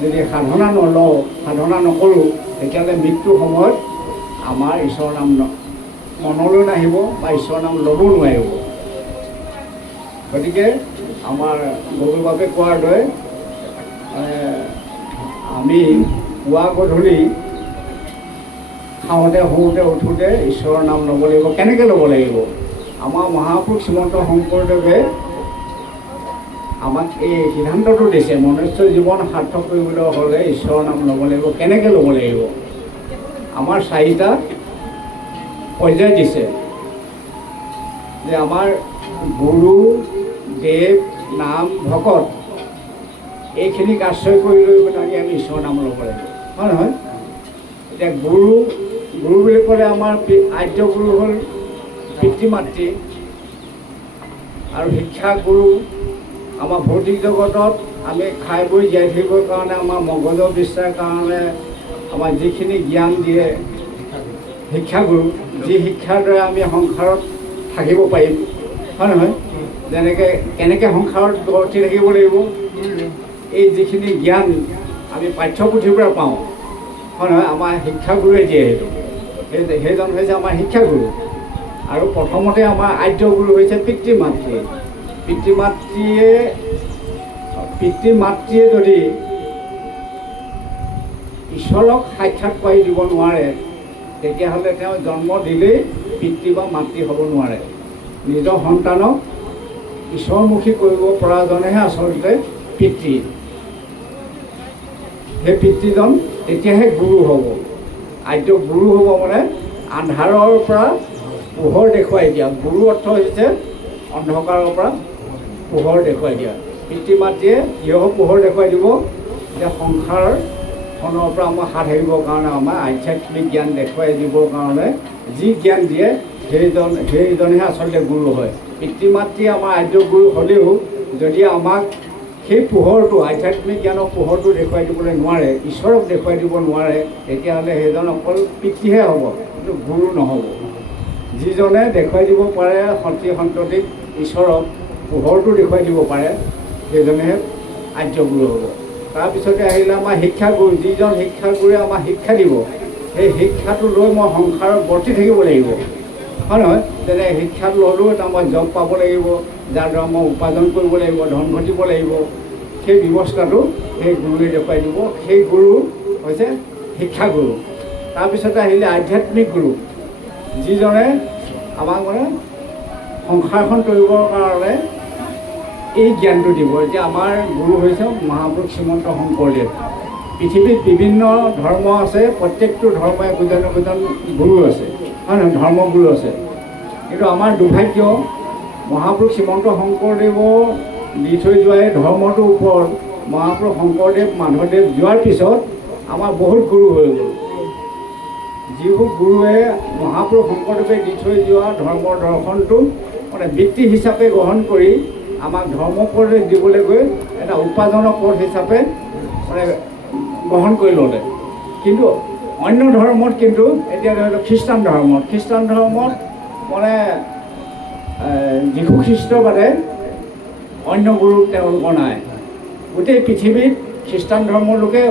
যদি সাধনা নলওঁ, সাধনা নকৰোঁ, তেতিয়াহ'লে মৃত্যু সময়ত আমাৰ ঈশ্বৰৰ নাম মনলৈ নাহিব বা ঈশ্বৰৰ নাম ল'ব নোৱাৰিব। গতিকে আমাৰ গগৈ বাপে কোৱাৰ দৰে আমি পুৱা গধূলি খাওঁতে শুওঁতে উঠোঁতে ঈশ্বৰৰ নাম ল'ব লাগিব। কেনেকৈ ল'ব লাগিব? আমাৰ মহাপুৰুষ শ্ৰীমন্ত শংকৰদেৱে আমাক এই সিদ্ধান্তটো দিছে, মনুষ্য জীৱন সাৰ্থক কৰিবলৈ হ'লে ঈশ্বৰৰ নাম ল'ব লাগিব। কেনেকৈ ল'ব লাগিব? আমাৰ 4টা পৰ্যায় দিছে, যে আমাৰ গুৰু, দেৱ, নাম, ভকত, এইখিনিক আশ্ৰয় কৰি লৈ পেলাই আমি ঈশ্বৰৰ নাম ল'ব লাগিব, হয় নহয়? এতিয়া গুৰু বুলি ক'লে আমাৰ আদ্য গুৰু হ'ল পিতৃ মাতৃ, আৰু শিক্ষা গুৰু আমাৰ ভৌতিক জগতত আমি খাই বৈ জীয়াই থাকিবৰ কাৰণে আমাৰ মগজৰ বিস্তাৰ কাৰণে আমাৰ যিখিনি জ্ঞান দিয়ে শিক্ষাগুৰু, যি শিক্ষাৰ দ্বাৰা আমি সংসাৰত থাকিব পাৰিম, হয় নহয়? যেনেকৈ কেনেকৈ সংসাৰত বৰ্তি থাকিব লাগিব, এই যিখিনি জ্ঞান আমি পাঠ্যপুথিৰ পৰা পাওঁ, হয় নহয়? আমাৰ শিক্ষাগুৰুৱে দিয়ে সেইটো, সেইজন হৈছে আমাৰ শিক্ষাগুৰু। আৰু প্ৰথমতে আমাৰ আদ্য গুৰু হৈছে পিতৃ মাতৃ। পিতৃ মাতৃয়ে যদি ঈশ্বৰক সাক্ষাৎ কৰি দিব নোৱাৰে, তেতিয়াহ'লে তেওঁ জন্ম দিলেই পিতৃ বা মাতৃ হ'ব নোৱাৰে। নিজৰ সন্তানক ঈশ্বৰমুখী কৰিব পৰাজনেহে আচলতে পিতৃ। সেই পিতৃজন তেতিয়াহে গুৰু হ'ব। আদ্য গুৰু হ'ব মানে আন্ধাৰৰ পৰা পোহৰ দেখুৱাই দিয়া। গুৰু অৰ্থ হৈছে অন্ধকাৰৰ পৰা পোহৰ দেখুৱাই দিয়া। পিতৃ মাতৃয়ে কিহৰ পোহৰ দেখুৱাই দিব? যে সংসাৰখনৰ পৰা আমাৰ হাত সাৰিবৰ কাৰণে, আমাৰ আধ্যাত্মিক জ্ঞান দেখুৱাই দিবৰ কাৰণে যি জ্ঞান দিয়ে সেইজনেহে আচলতে গুৰু হয়। পিতৃ মাতৃ আমাৰ আদ্য গুৰু হ'লেও যদি আমাক সেই পোহৰটো, আধ্যাত্মিক জ্ঞানৰ পোহৰটো দেখুৱাই দিবলৈ নোৱাৰে, ঈশ্বৰক দেখুৱাই দিব নোৱাৰে, তেতিয়াহ'লে সেইজন অকল পিতৃহে হ'ব, কিন্তু গুৰু নহ'ব। যিজনে দেখুৱাই দিব পাৰে সতী সন্ততিক ঈশ্বৰক পোহৰটো দেখুৱাই দিব পাৰে, সেইজনেহে আদ্য গুৰু হ'ব। তাৰপিছতে আহিলে আমাৰ শিক্ষাগুৰু। যিজন শিক্ষাগুৰুৱে আমাক শিক্ষা দিব, সেই শিক্ষাটো লৈ মই সংসাৰত বৰ্তি থাকিব লাগিব, হয় নহয়? যেনে শিক্ষাত ল'লেও এটা মই জব পাব লাগিব, যাৰ দ্বাৰা মই উপাৰ্জন কৰিব লাগিব, ধন ঘটিব লাগিব, সেই ব্যৱস্থাটো সেই গুৰুৱে দেখুৱাই দিব। সেই গুৰু হৈছে শিক্ষাগুৰু। তাৰপিছতে আহিলে আধ্যাত্মিক গুৰু, যিজনে আমাক মানে সংসাৰখন কৰিবৰ কাৰণে এই জ্ঞানটো দিব। এতিয়া আমাৰ গুৰু হৈছে মহাপুৰুষ শ্ৰীমন্ত শংকৰদেৱ। পৃথিৱীত বিভিন্ন ধৰ্ম আছে, প্ৰত্যেকটো ধৰ্মই একোজন একোজন গুৰু আছে, হয় নহয়? ধৰ্মগুৰু আছে। কিন্তু আমাৰ দুৰ্ভাগ্য, মহাপুৰুষ শ্ৰীমন্ত শংকৰদেৱৰ দি থৈ যোৱা এই ধৰ্মটোৰ ওপৰত মহাপুৰুষ শংকৰদেৱ মাধৱদেৱ যোৱাৰ পিছত আমাৰ বহুত গুৰু হৈ গ'ল। যিবোৰ গুৰুৱে মহাপুৰুষ শংকৰদেৱে দি থৈ যোৱা ধৰ্মৰ দৰ্শনটো মানে বৃত্তি হিচাপে গ্ৰহণ কৰি আমাক ধৰ্মোপদেশ দিবলৈ গৈ এটা উপাৰ্জনৰ পথ হিচাপে মানে গ্ৰহণ কৰি ল'লে। কিন্তু অন্য ধৰ্মত কিন্তু এতিয়া ধৰি লওক খ্ৰীষ্টান ধৰ্মত মানে যীশু খ্ৰীষ্টৰ বাদে অন্য গুৰু তেওঁলোকৰ নাই। গোটেই পৃথিৱীত খ্ৰীষ্টান ধৰ্মৰ লোকে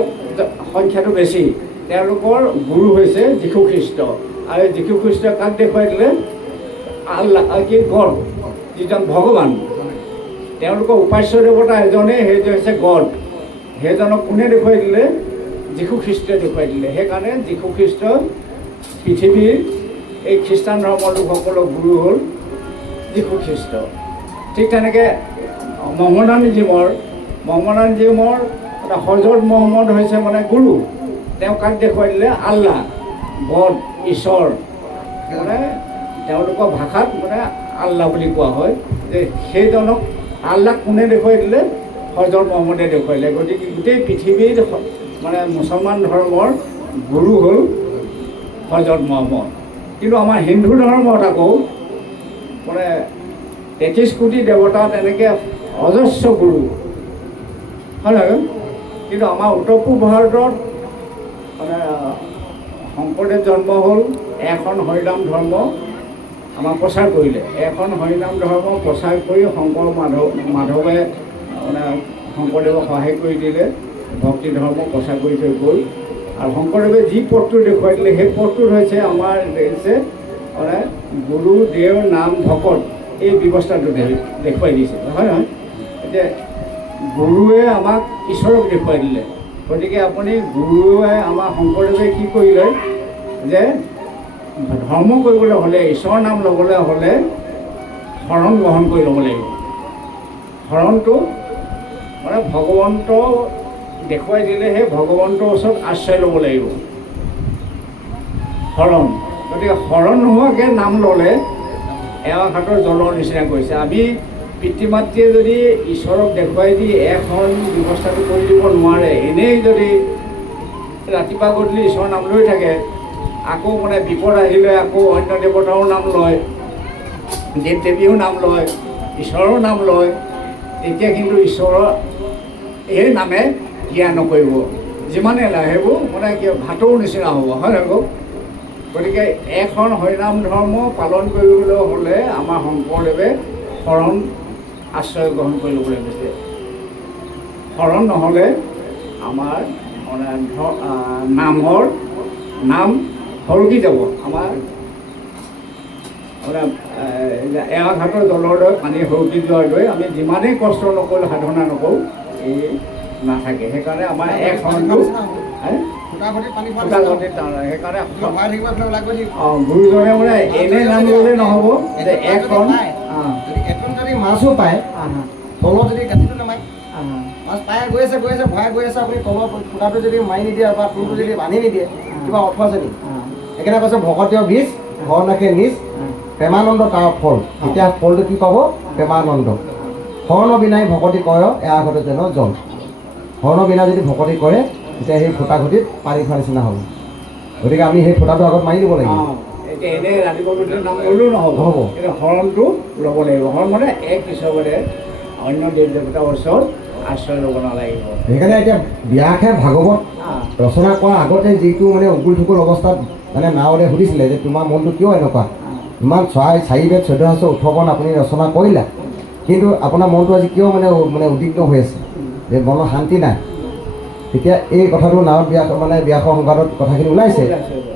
সংখ্যাটো বেছি। তেওঁলোকৰ গুৰু হৈছে যীশু খ্ৰীষ্ট। আৰু যীশু খ্ৰীষ্টই কাক দেখুৱাই দিলে? আল্লাহ কি গড, যিজন ভগৱান। তেওঁলোকৰ উপাস্য দেৱতা এজনেই, সেইটো হৈছে গড। সেইজনক কোনে দেখুৱাই দিলে? যীশু খ্ৰীষ্টই দেখুৱাই দিলে। সেইকাৰণে যীশু খ্ৰীষ্ট পৃথিৱীৰ এই খ্ৰীষ্টান ধৰ্মৰ লোকসকলৰ গুৰু হ'ল যীশু খ্ৰীষ্ট। ঠিক তেনেকৈ মহম্মদানিজিমৰ হজৰত মহম্মদ হৈছে মানে গুৰু। তেওঁ কাক দেখুৱাই দিলে? আল্লাহ, গড, ঈশ্বৰ। মানে তেওঁলোকৰ ভাষাত মানে আল্লাহ বুলি কোৱা হয়। যে সেইজনক আল্লাহ কোনে দেখুৱাই দিলে? হজৰত মহম্মদে দেখুৱাই দিলে। গতিকে গোটেই পৃথিৱীৰ মানে মুছলমান ধৰ্মৰ গুৰু হ'ল হজৰত মহম্মদ। কিন্তু আমাৰ হিন্দু ধৰ্মত আকৌ মানে 33 কোটি দেৱতা, তেনেকৈ অজস্ৰ গুৰু, হয় নহয়? কিন্তু আমাৰ উত্তৰ পূব ভাৰতত মানে শংকৰদেৱ জন্ম হ'ল, এখন হৰিনাম ধৰ্ম আমাক প্ৰচাৰ কৰিলে। এখন হৰিনাম ধৰ্ম প্ৰচাৰ কৰি শংকৰ মাধৱে মানে শংকৰদেৱক সহায় কৰি দিলে, ভক্তি ধৰ্ম প্ৰচাৰ কৰি থৈ গ'ল। আৰু শংকৰদেৱে যি পথটো দেখুৱাই দিলে সেই পথটোত হৈছে আমাৰ হৈছে মানে গুৰু, দেও, নাম, ভকত, এই ব্যৱস্থাটো দেখুৱাই দিছে, হয় নহয়? এতিয়া গুৰুৱে আমাক ঈশ্বৰক দেখুৱাই দিলে। গতিকে আপুনি গুৰুৱে আমাৰ শংকৰদেৱে কি কৰিলে যে ধৰ্ম কৰিবলৈ হ'লে, ঈশ্বৰৰ নাম ল'বলৈ হ'লে শৰণ গ্ৰহণ কৰি ল'ব লাগিব। শৰণটো মানে ভগৱন্ত দেখুৱাই দিলে সেই ভগৱন্তৰ ওচৰত আশ্ৰয় ল'ব লাগিব, শৰণ। গতিকে শৰণ নোহোৱাকৈ নাম ল'লে এৱা ঘাটৰ জলৰ নিচিনা কৰিছে। আমি পিতৃ মাতৃয়ে যদি ঈশ্বৰক দেখুৱাই দি শৰণ ব্যৱস্থাটো কৰি দিব নোৱাৰে, এনেই যদি ৰাতিপুৱা গধূলি ঈশ্বৰৰ নাম লৈ থাকে, আকৌ মানে বিপদ আহিলে আকৌ অন্য দেৱতাৰো নাম লয়, দেৱ দেৱীও নাম লয়, ঈশ্বৰৰ নাম লয়, তেতিয়া কিন্তু ঈশ্বৰৰ এই নামে ক্ৰিয়া নকৰিব। যিমানে লাহে সেইবোৰ মানে কি ভাতৰ নিচিনা হ'ব, হয় নহয়? গতিকে এখন হৰিনাম ধৰ্ম পালন কৰিবলৈ হ'লে আমাৰ শংকৰদেৱে শৰণ আশ্ৰয় গ্ৰহণ কৰি ল'বলৈ গৈছে। শৰণ নহ'লে আমাৰ মানে নামৰ নাম সৰকি যাব। আমাৰ মানে এৱা ঘাটৰ জলৰ দৰে পানী সৰকি যোৱাৰ দৰে আমি যিমানেই কষ্ট নকৰোঁ, সাধনা নকৰোঁ, এই নাথাকে। সেইকাৰণে আমাৰ শৰণটো গুৰুজনে মানে এনেই নাম ল'লে নহ'ব। এখন যদি মাছো পায় তলত যদি গাঁঠিটো নামাৰে, মাছ পাই গৈ আছে ভৰাই গৈ আছে, আপুনি তলৰ ফুটাটো যদি মাৰি নিদিয়ে বা টোলটো যদি বান্ধি নিদিয়ে, কিবা অৰ্থ আছে নেকি? সেইকাৰণে কৈছে ভকতীয় বীজ ঘৰ নাখে নিজ, প্ৰেমানন্দ তাৰ ফল। এতিয়া ফলটো কি পাব? প্ৰেমানন্দ। শৰণ বিনাই ভকতি কৰে এয়া ঘটে যেন জল। শৰণ বিনা যদি ভকতি কৰে তেতিয়া সেই ফুটা ঘটিত পানী খোৱাৰ নিচিনা হ'ব। গতিকে আমি সেই ফুটাটো আগত মাৰি দিব লাগিব। এতিয়া এনেই ৰাতিপুৱা নাম ল'লেও নহ'ব, এতিয়া শৰণটো ল'ব লাগিব। শৰণ মানে এক পিছতে অন্য দেৱ দেৱতাৰ ওচৰত আশ্ৰয় ল'ব নালাগিব। সেইকাৰণে এতিয়া ব্যাসে ভাগৱত ৰচনা কৰাৰ আগতে যিটো মানে উগুল থুগুল অৱস্থাত মানে নাৱৰে সুধিছিলে যে তোমাৰ মনটো কিয় এনেকুৱা, ইমান 4 বেদ 1418 আপুনি ৰচনা কৰিলা, কিন্তু আপোনাৰ মনটো আজি কিয় মানে উদ্বিগ্ন হৈ আছে, যে মনৰ শান্তি নাই। তেতিয়া এই কথাটো নাৱত ব্যাস সংবাদত কথাখিনি ওলাইছে।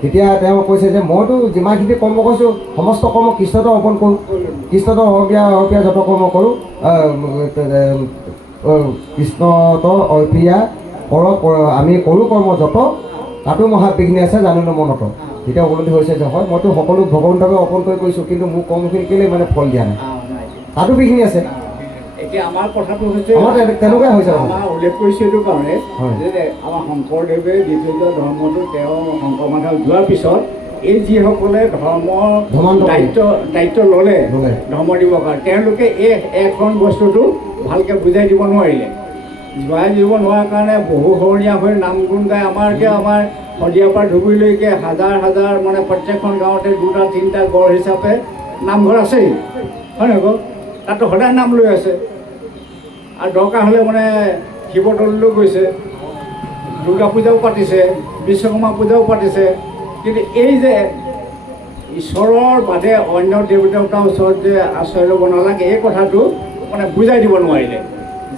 তেতিয়া তেওঁ কৈছে যে মইতো যিমানখিনি কৰ্ম কৰিছোঁ সমস্ত কৰ্ম কৃষ্ণটো অৰ্পণ কৰোঁ, কৃষ্ণটো অৰ্পিয়া যত কৰ্ম কৰোঁ, কৃষ্ণটো অৰ্পিয়া আমি কৰোঁ কৰ্ম যত তাতো মহাবিঘ্নি আছে জানো মনত। তেতিয়া উপলব্ধি হৈছে যে হয় মইতো সকলো ভগৱন্তকে অৰ্পণ কৰিছোঁ, কিন্তু মোক কৰ্মখিনি কেলৈ ফল দিয়া নাই, তাতো বিঘ্নি আছে। এতিয়া আমাৰ কথাটো হৈছে তেনেকুৱাই হৈছে। আমাৰ উল্লেখ কৰিছোঁ এইটো কাৰণে হয়। যে আমাৰ শংকৰদেৱে দ্বিতীয় ধৰ্মটো তেওঁ শংকৰ মাধৱ যোৱাৰ পিছত এই যিসকলে দায়িত্ব ল'লে ধৰ্ম দিবৰ কাৰণে, তেওঁলোকে এই এখন বস্তুটো ভালকৈ বুজাই দিব নোৱাৰিলে। বুজাই দিব নোৱাৰাৰ কাৰণে বহু শৰণীয়া হৈ নাম গুণ গাই আমাৰ শদিয়াৰ পৰা ধুবুৰীলৈকে হাজাৰ প্ৰত্যেকখন গাঁৱতে 2-3টা গড় হিচাপে নামঘৰ আছেই, হয় নহয়? তাতো সদায় নাম লৈ আছে। আৰু দৰকাৰ হ'লে শিৱদৌললৈ গৈছে, দুৰ্গা পূজাও পাতিছে, বিশ্বকৰ্মা পূজাও পাতিছে। কিন্তু এই যে ঈশ্বৰৰ বাদে অন্য দেৱতাৰ ওচৰত যে আশ্ৰয় ল'ব নালাগে, এই কথাটো বুজাই দিব নোৱাৰিলে।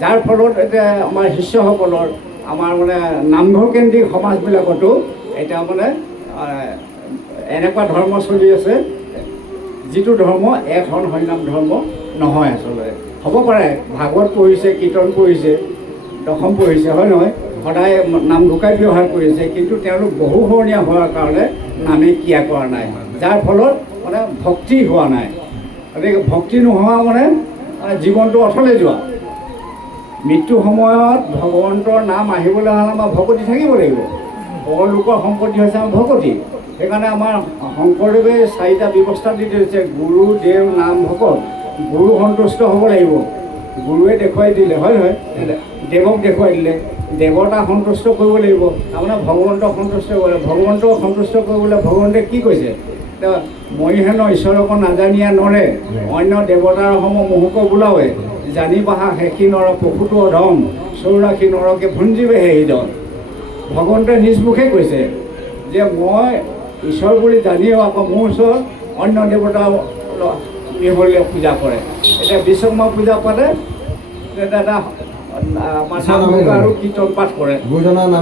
যাৰ ফলত এতিয়া আমাৰ শিষ্যসকলৰ আমাৰ নামঘৰকেন্দ্ৰিক সমাজবিলাকতো এতিয়া এনেকুৱা ধৰ্ম চলি আছে, যিটো ধৰ্ম এখন হৰিনাম ধৰ্ম নহয়। আচলতে হ'ব পাৰে ভাগৱত পঢ়িছে, কীৰ্তন পঢ়িছে, দশম পঢ়িছে, হয় নহয়, সদায় নাম ঘোষাই ব্যৱহাৰ কৰিছে, কিন্তু তেওঁলোক বহু শৰণীয়া হোৱাৰ কাৰণে নামে ক্ৰিয়া কৰা নাই, যাৰ ফলত ভক্তি হোৱা নাই। গতিকে ভক্তি নোহোৱা জীৱনটো অথলে যোৱা। মৃত্যু সময়ত ভগৱন্তৰ নাম আহিবলৈ হ'লে আমাৰ ভকতি থাকিব লাগিব। সকলো লোকৰ সম্পত্তি হৈছে আমাৰ ভকতি। সেইকাৰণে আমাৰ শংকৰদেৱে 4টা ব্যৱস্থা দি থৈছে: গুৰু, দেৱ, নাম, ভকত। গুৰু সন্তুষ্ট হ'ব লাগিব, গুৰুৱে দেখুৱাই দিলে, হয় নহয়? দেৱক দেখুৱাই দিলে, দেৱতা সন্তুষ্ট কৰিব লাগিব, ভগৱন্তক সন্তুষ্ট কৰিব লাগিব। ভগৱন্তক সন্তুষ্ট কৰিবলৈ ভগৱন্তে কি কৈছে? মই হেনো ঈশ্বৰক নাজানিয়া নৰে, অন্য দেৱতাৰ সম মোহক বোলাৱে, জানি পাহা শেষি নৰ পশুটো অধম, 84 নৰকে ভুঞ্জিবে হেৰিজন। ভগৱন্তই নিজ মুখে কৈছে যে মই ঈশ্বৰ বুলি জানিও আকৌ মোৰ ওচৰত অন্য দেৱতা মিহলীয়া পূজা কৰে। এতিয়া বিশ্বকৰ্মা পূজা পাতে, এটা আৰু কীৰ্তন পাঠ কৰে,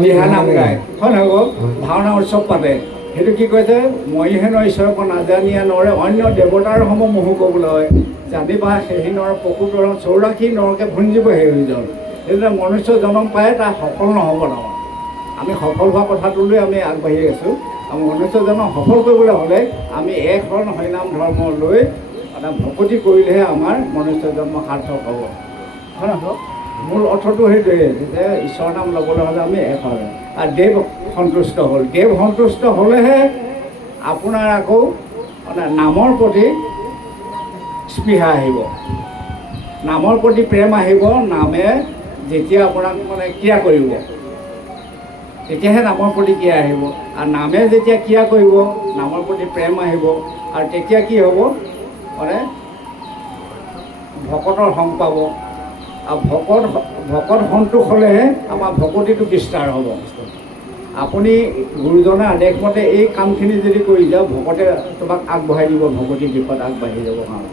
দিহা নাম গায়, হয় নহয়? ভাওনা উৎসৱ পাতে। সেইটো কি কৈছে? মই হেনো ঈশ্বৰক নাজানিয়া নৰে, অন্য দেৱতাৰ সম মোহো ক'বলৈ হয়, জানি বা সেই নৰ পশুটোৰ 84 নৰকে ভুঞ্জিব হেৰিজন। সেইটো মনুষ্য জন্ম পায় তাৰ সফল নহ'ব নহয়। আমি সফল হোৱা কথাটো লৈ আমি আগবাঢ়ি আছোঁ। আমি মনুষ্য জন্ম সফল কৰিবলৈ হ'লে আমি এখন হৰিনাম ধৰ্ম লৈ ভকতি কৰিলেহে আমাৰ মনুষ্য জন্ম সাৰ্থক হ'ব, হয় নহয়? মূল অৰ্থটো সেইটোৱে যে ঈশ্বৰৰ নাম ল'বলৈ হ'লে আমি এক হয়। আৰু দেৱ সন্তুষ্ট হ'ল, দেৱ সন্তুষ্ট হ'লেহে আপোনাৰ আকৌ নামৰ প্ৰতি স্পৃহা আহিব, নামৰ প্ৰতি প্ৰেম আহিব। নামে যেতিয়া আপোনাক ক্ৰিয়া কৰিব, তেতিয়াহে নামৰ প্ৰতি ক্ৰিয়া আহিব। আৰু নামে যেতিয়া ক্ৰিয়া কৰিব, নামৰ প্ৰতি প্ৰেম আহিব। আৰু তেতিয়া কি হ'ব? ভকতৰ সংগ পাব। আৰু ভকত সন্তোষ হ'লেহে আমাৰ ভকতিটো বিস্তাৰ হ'ব। আপুনি গুৰুজনে আদেশ মতে এই কামখিনি যদি কৰি যাওঁ, ভকতে তোমাক আগবঢ়াই দিব, ভকতিৰ দিশত আগবাঢ়ি যাব কাৰণে,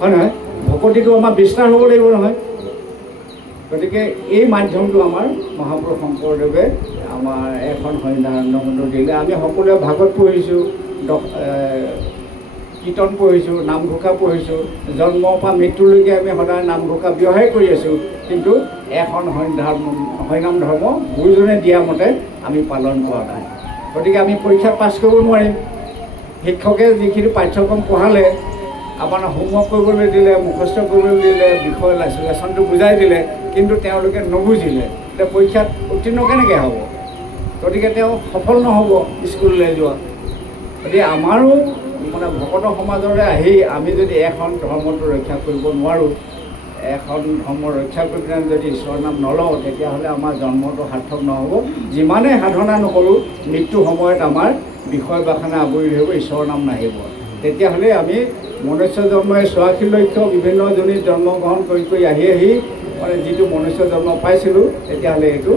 হয় নহয়? ভকতিটো আমাৰ বিস্তাৰ হ'ব লাগিব নহয়। গতিকে এই মাধ্যমটো আমাৰ মহাপুৰুষ শংকৰদেৱে আমাৰ এখন হৰিনাম দিলে। আমি সকলোৱে ভাগৱত পঢ়িছোঁ, কীৰ্তন পঢ়িছোঁ, নামঘোষা পঢ়িছোঁ, জন্মৰ পৰা মৃত্যুলৈকে আমি সদায় নামঘোষা ব্যৱহাৰ কৰি আছোঁ, কিন্তু এখন হৰিনাম ধৰ্ম গুৰুজনে দিয়া মতে আমি পালন কৰা নাই। গতিকে আমি পৰীক্ষাত পাছ কৰিব নোৱাৰিম। শিক্ষকে যিখিনি পাঠ্যক্ৰম পঢ়ালে, আপোনাৰ হোমৱৰ্ক কৰিবলৈ দিলে, মুখস্থ কৰিবলৈ দিলে, বিষয় লেচনটো বুজাই দিলে, কিন্তু তেওঁলোকে নুবুজিলে, এতিয়া পৰীক্ষাত উত্তীৰ্ণ কেনেকৈ হ'ব? গতিকে তেওঁ সফল নহ'ব স্কুললৈ যোৱা। গতিকে আমাৰো ভকত সমাজৰে আহি আমি যদি এখন ধৰ্মটো ৰক্ষা কৰিব নোৱাৰোঁ, এখন ধৰ্ম ৰক্ষা কৰি পিনে যদি ঈশ্বৰৰ নাম নলওঁ, তেতিয়াহ'লে আমাৰ জন্মটো সাৰ্থক নহ'ব। যিমানেই সাধনা নকৰোঁ, মৃত্যু সময়ত আমাৰ বিষয় বাসনা আৱৰি ধৰিব, ঈশ্বৰৰ নাম নাহিব। তেতিয়াহ'লে আমি মনুষ্য জন্মই 84 লক্ষ বিভিন্ন জনীত জন্মগ্ৰহণ কৰি আহি যিটো মনুষ্য জন্ম পাইছিলোঁ, তেতিয়াহ'লে এইটো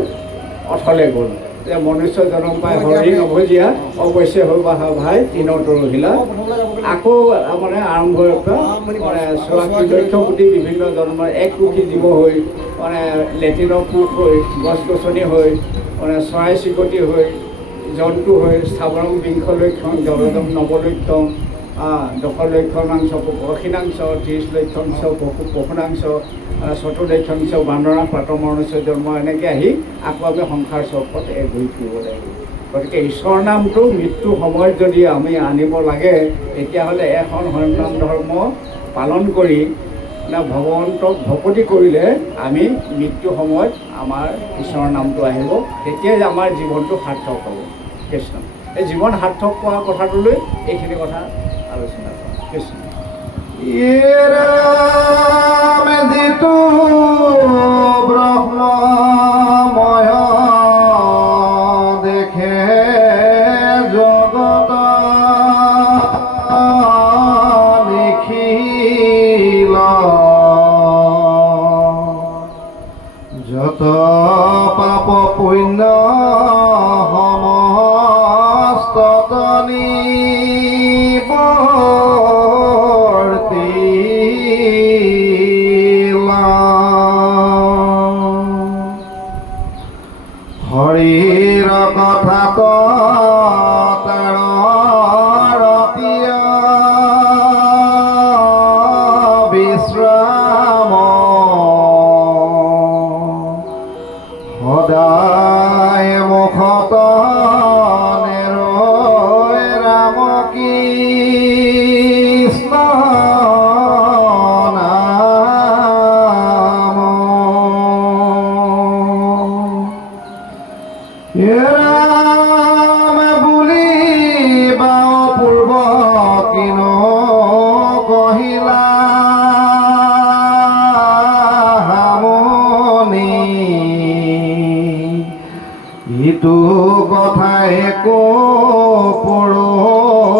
অথলে গ'ল। যে মনুষ্য জনম পাই হৰি নভজীয়া অৱশ্যে হ'ল বা ভাই তিনৰ তৰহিলা আকৌ মানে আৰম্ভ মানে 84 লক্ষ কোটি বিভিন্ন জন্মৰ এককোষী জীৱ হৈ মানে লেট্ৰিনৰ কোষ হৈ গছ গছনি হৈ মানে চৰাই চিৰিকটি হৈ জন্তু হৈ স্থাৱৰং বিংশ লক্ষণ জলজম নৱলক্ষণ দশলক্ষণাংশ পক্ষীনাংশ 30 লক্ষাংশ পশুনাংশ চতুৰ্লক্ষাংশ বান্দৰা প্ৰাতমৰণস্য জন্ম এনেকৈ আহি আকৌ আমি সংসাৰ চক্ৰত ঘূৰি ফুৰিব লাগিব। গতিকে ঈশ্বৰ নামটো মৃত্যু সময়ত যদি আমি আনিব লাগে তেতিয়াহ'লে এখন হৰিনাম ধৰ্ম পালন কৰি ভগৱন্তক ভকতি কৰিলে আমি মৃত্যু সময়ত আমাৰ ঈশ্বৰৰ নামটো আহিব, তেতিয়াই আমাৰ জীৱনটো সাৰ্থক হ'ব। কৃষ্ণ এই জীৱন সাৰ্থক পোৱা কথাটোলৈ এইখিনি কথা আলোচনা কৰা। কৃষ্ণ মেধিতো ব্ৰহ্মময় দেখে জগত দেখিল যত পাপ পুণ্য সমস্ত হৰিৰ কথা তাৰ ৰতিয়া বিশ্ৰাম সদায় মুখত নেৰৈ ৰাম কৃষ্ণ ৰাম বুলি বাও পূৰ্ব কিনো কহিলা হামনি ইটো কথাই কো পুৰুষতন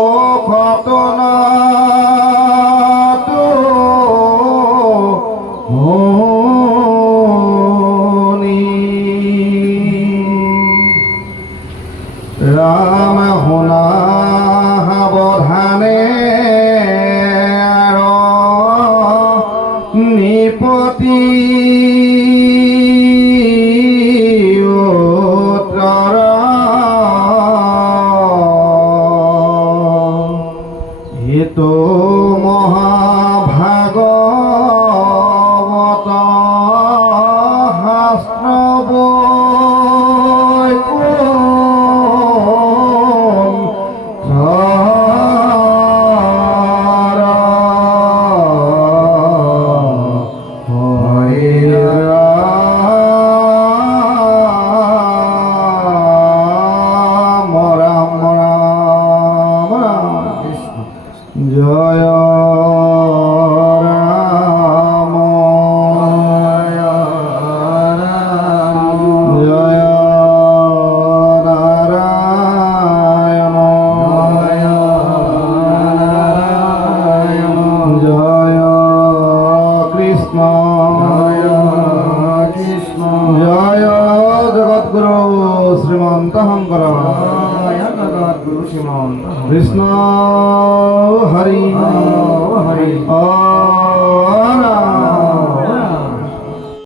ৰাম শুনা সাৱধানে নিপতি উত্তৰ হিতো মহাভাগৱত শাস্ত্ৰ জয় ৰাম জয় নাৰায়ণ জয় কৃষ্ণ জয় জগৎগুৰু শ্ৰীমন্ত শঙ্কৰ কৃষ্ণ হৰি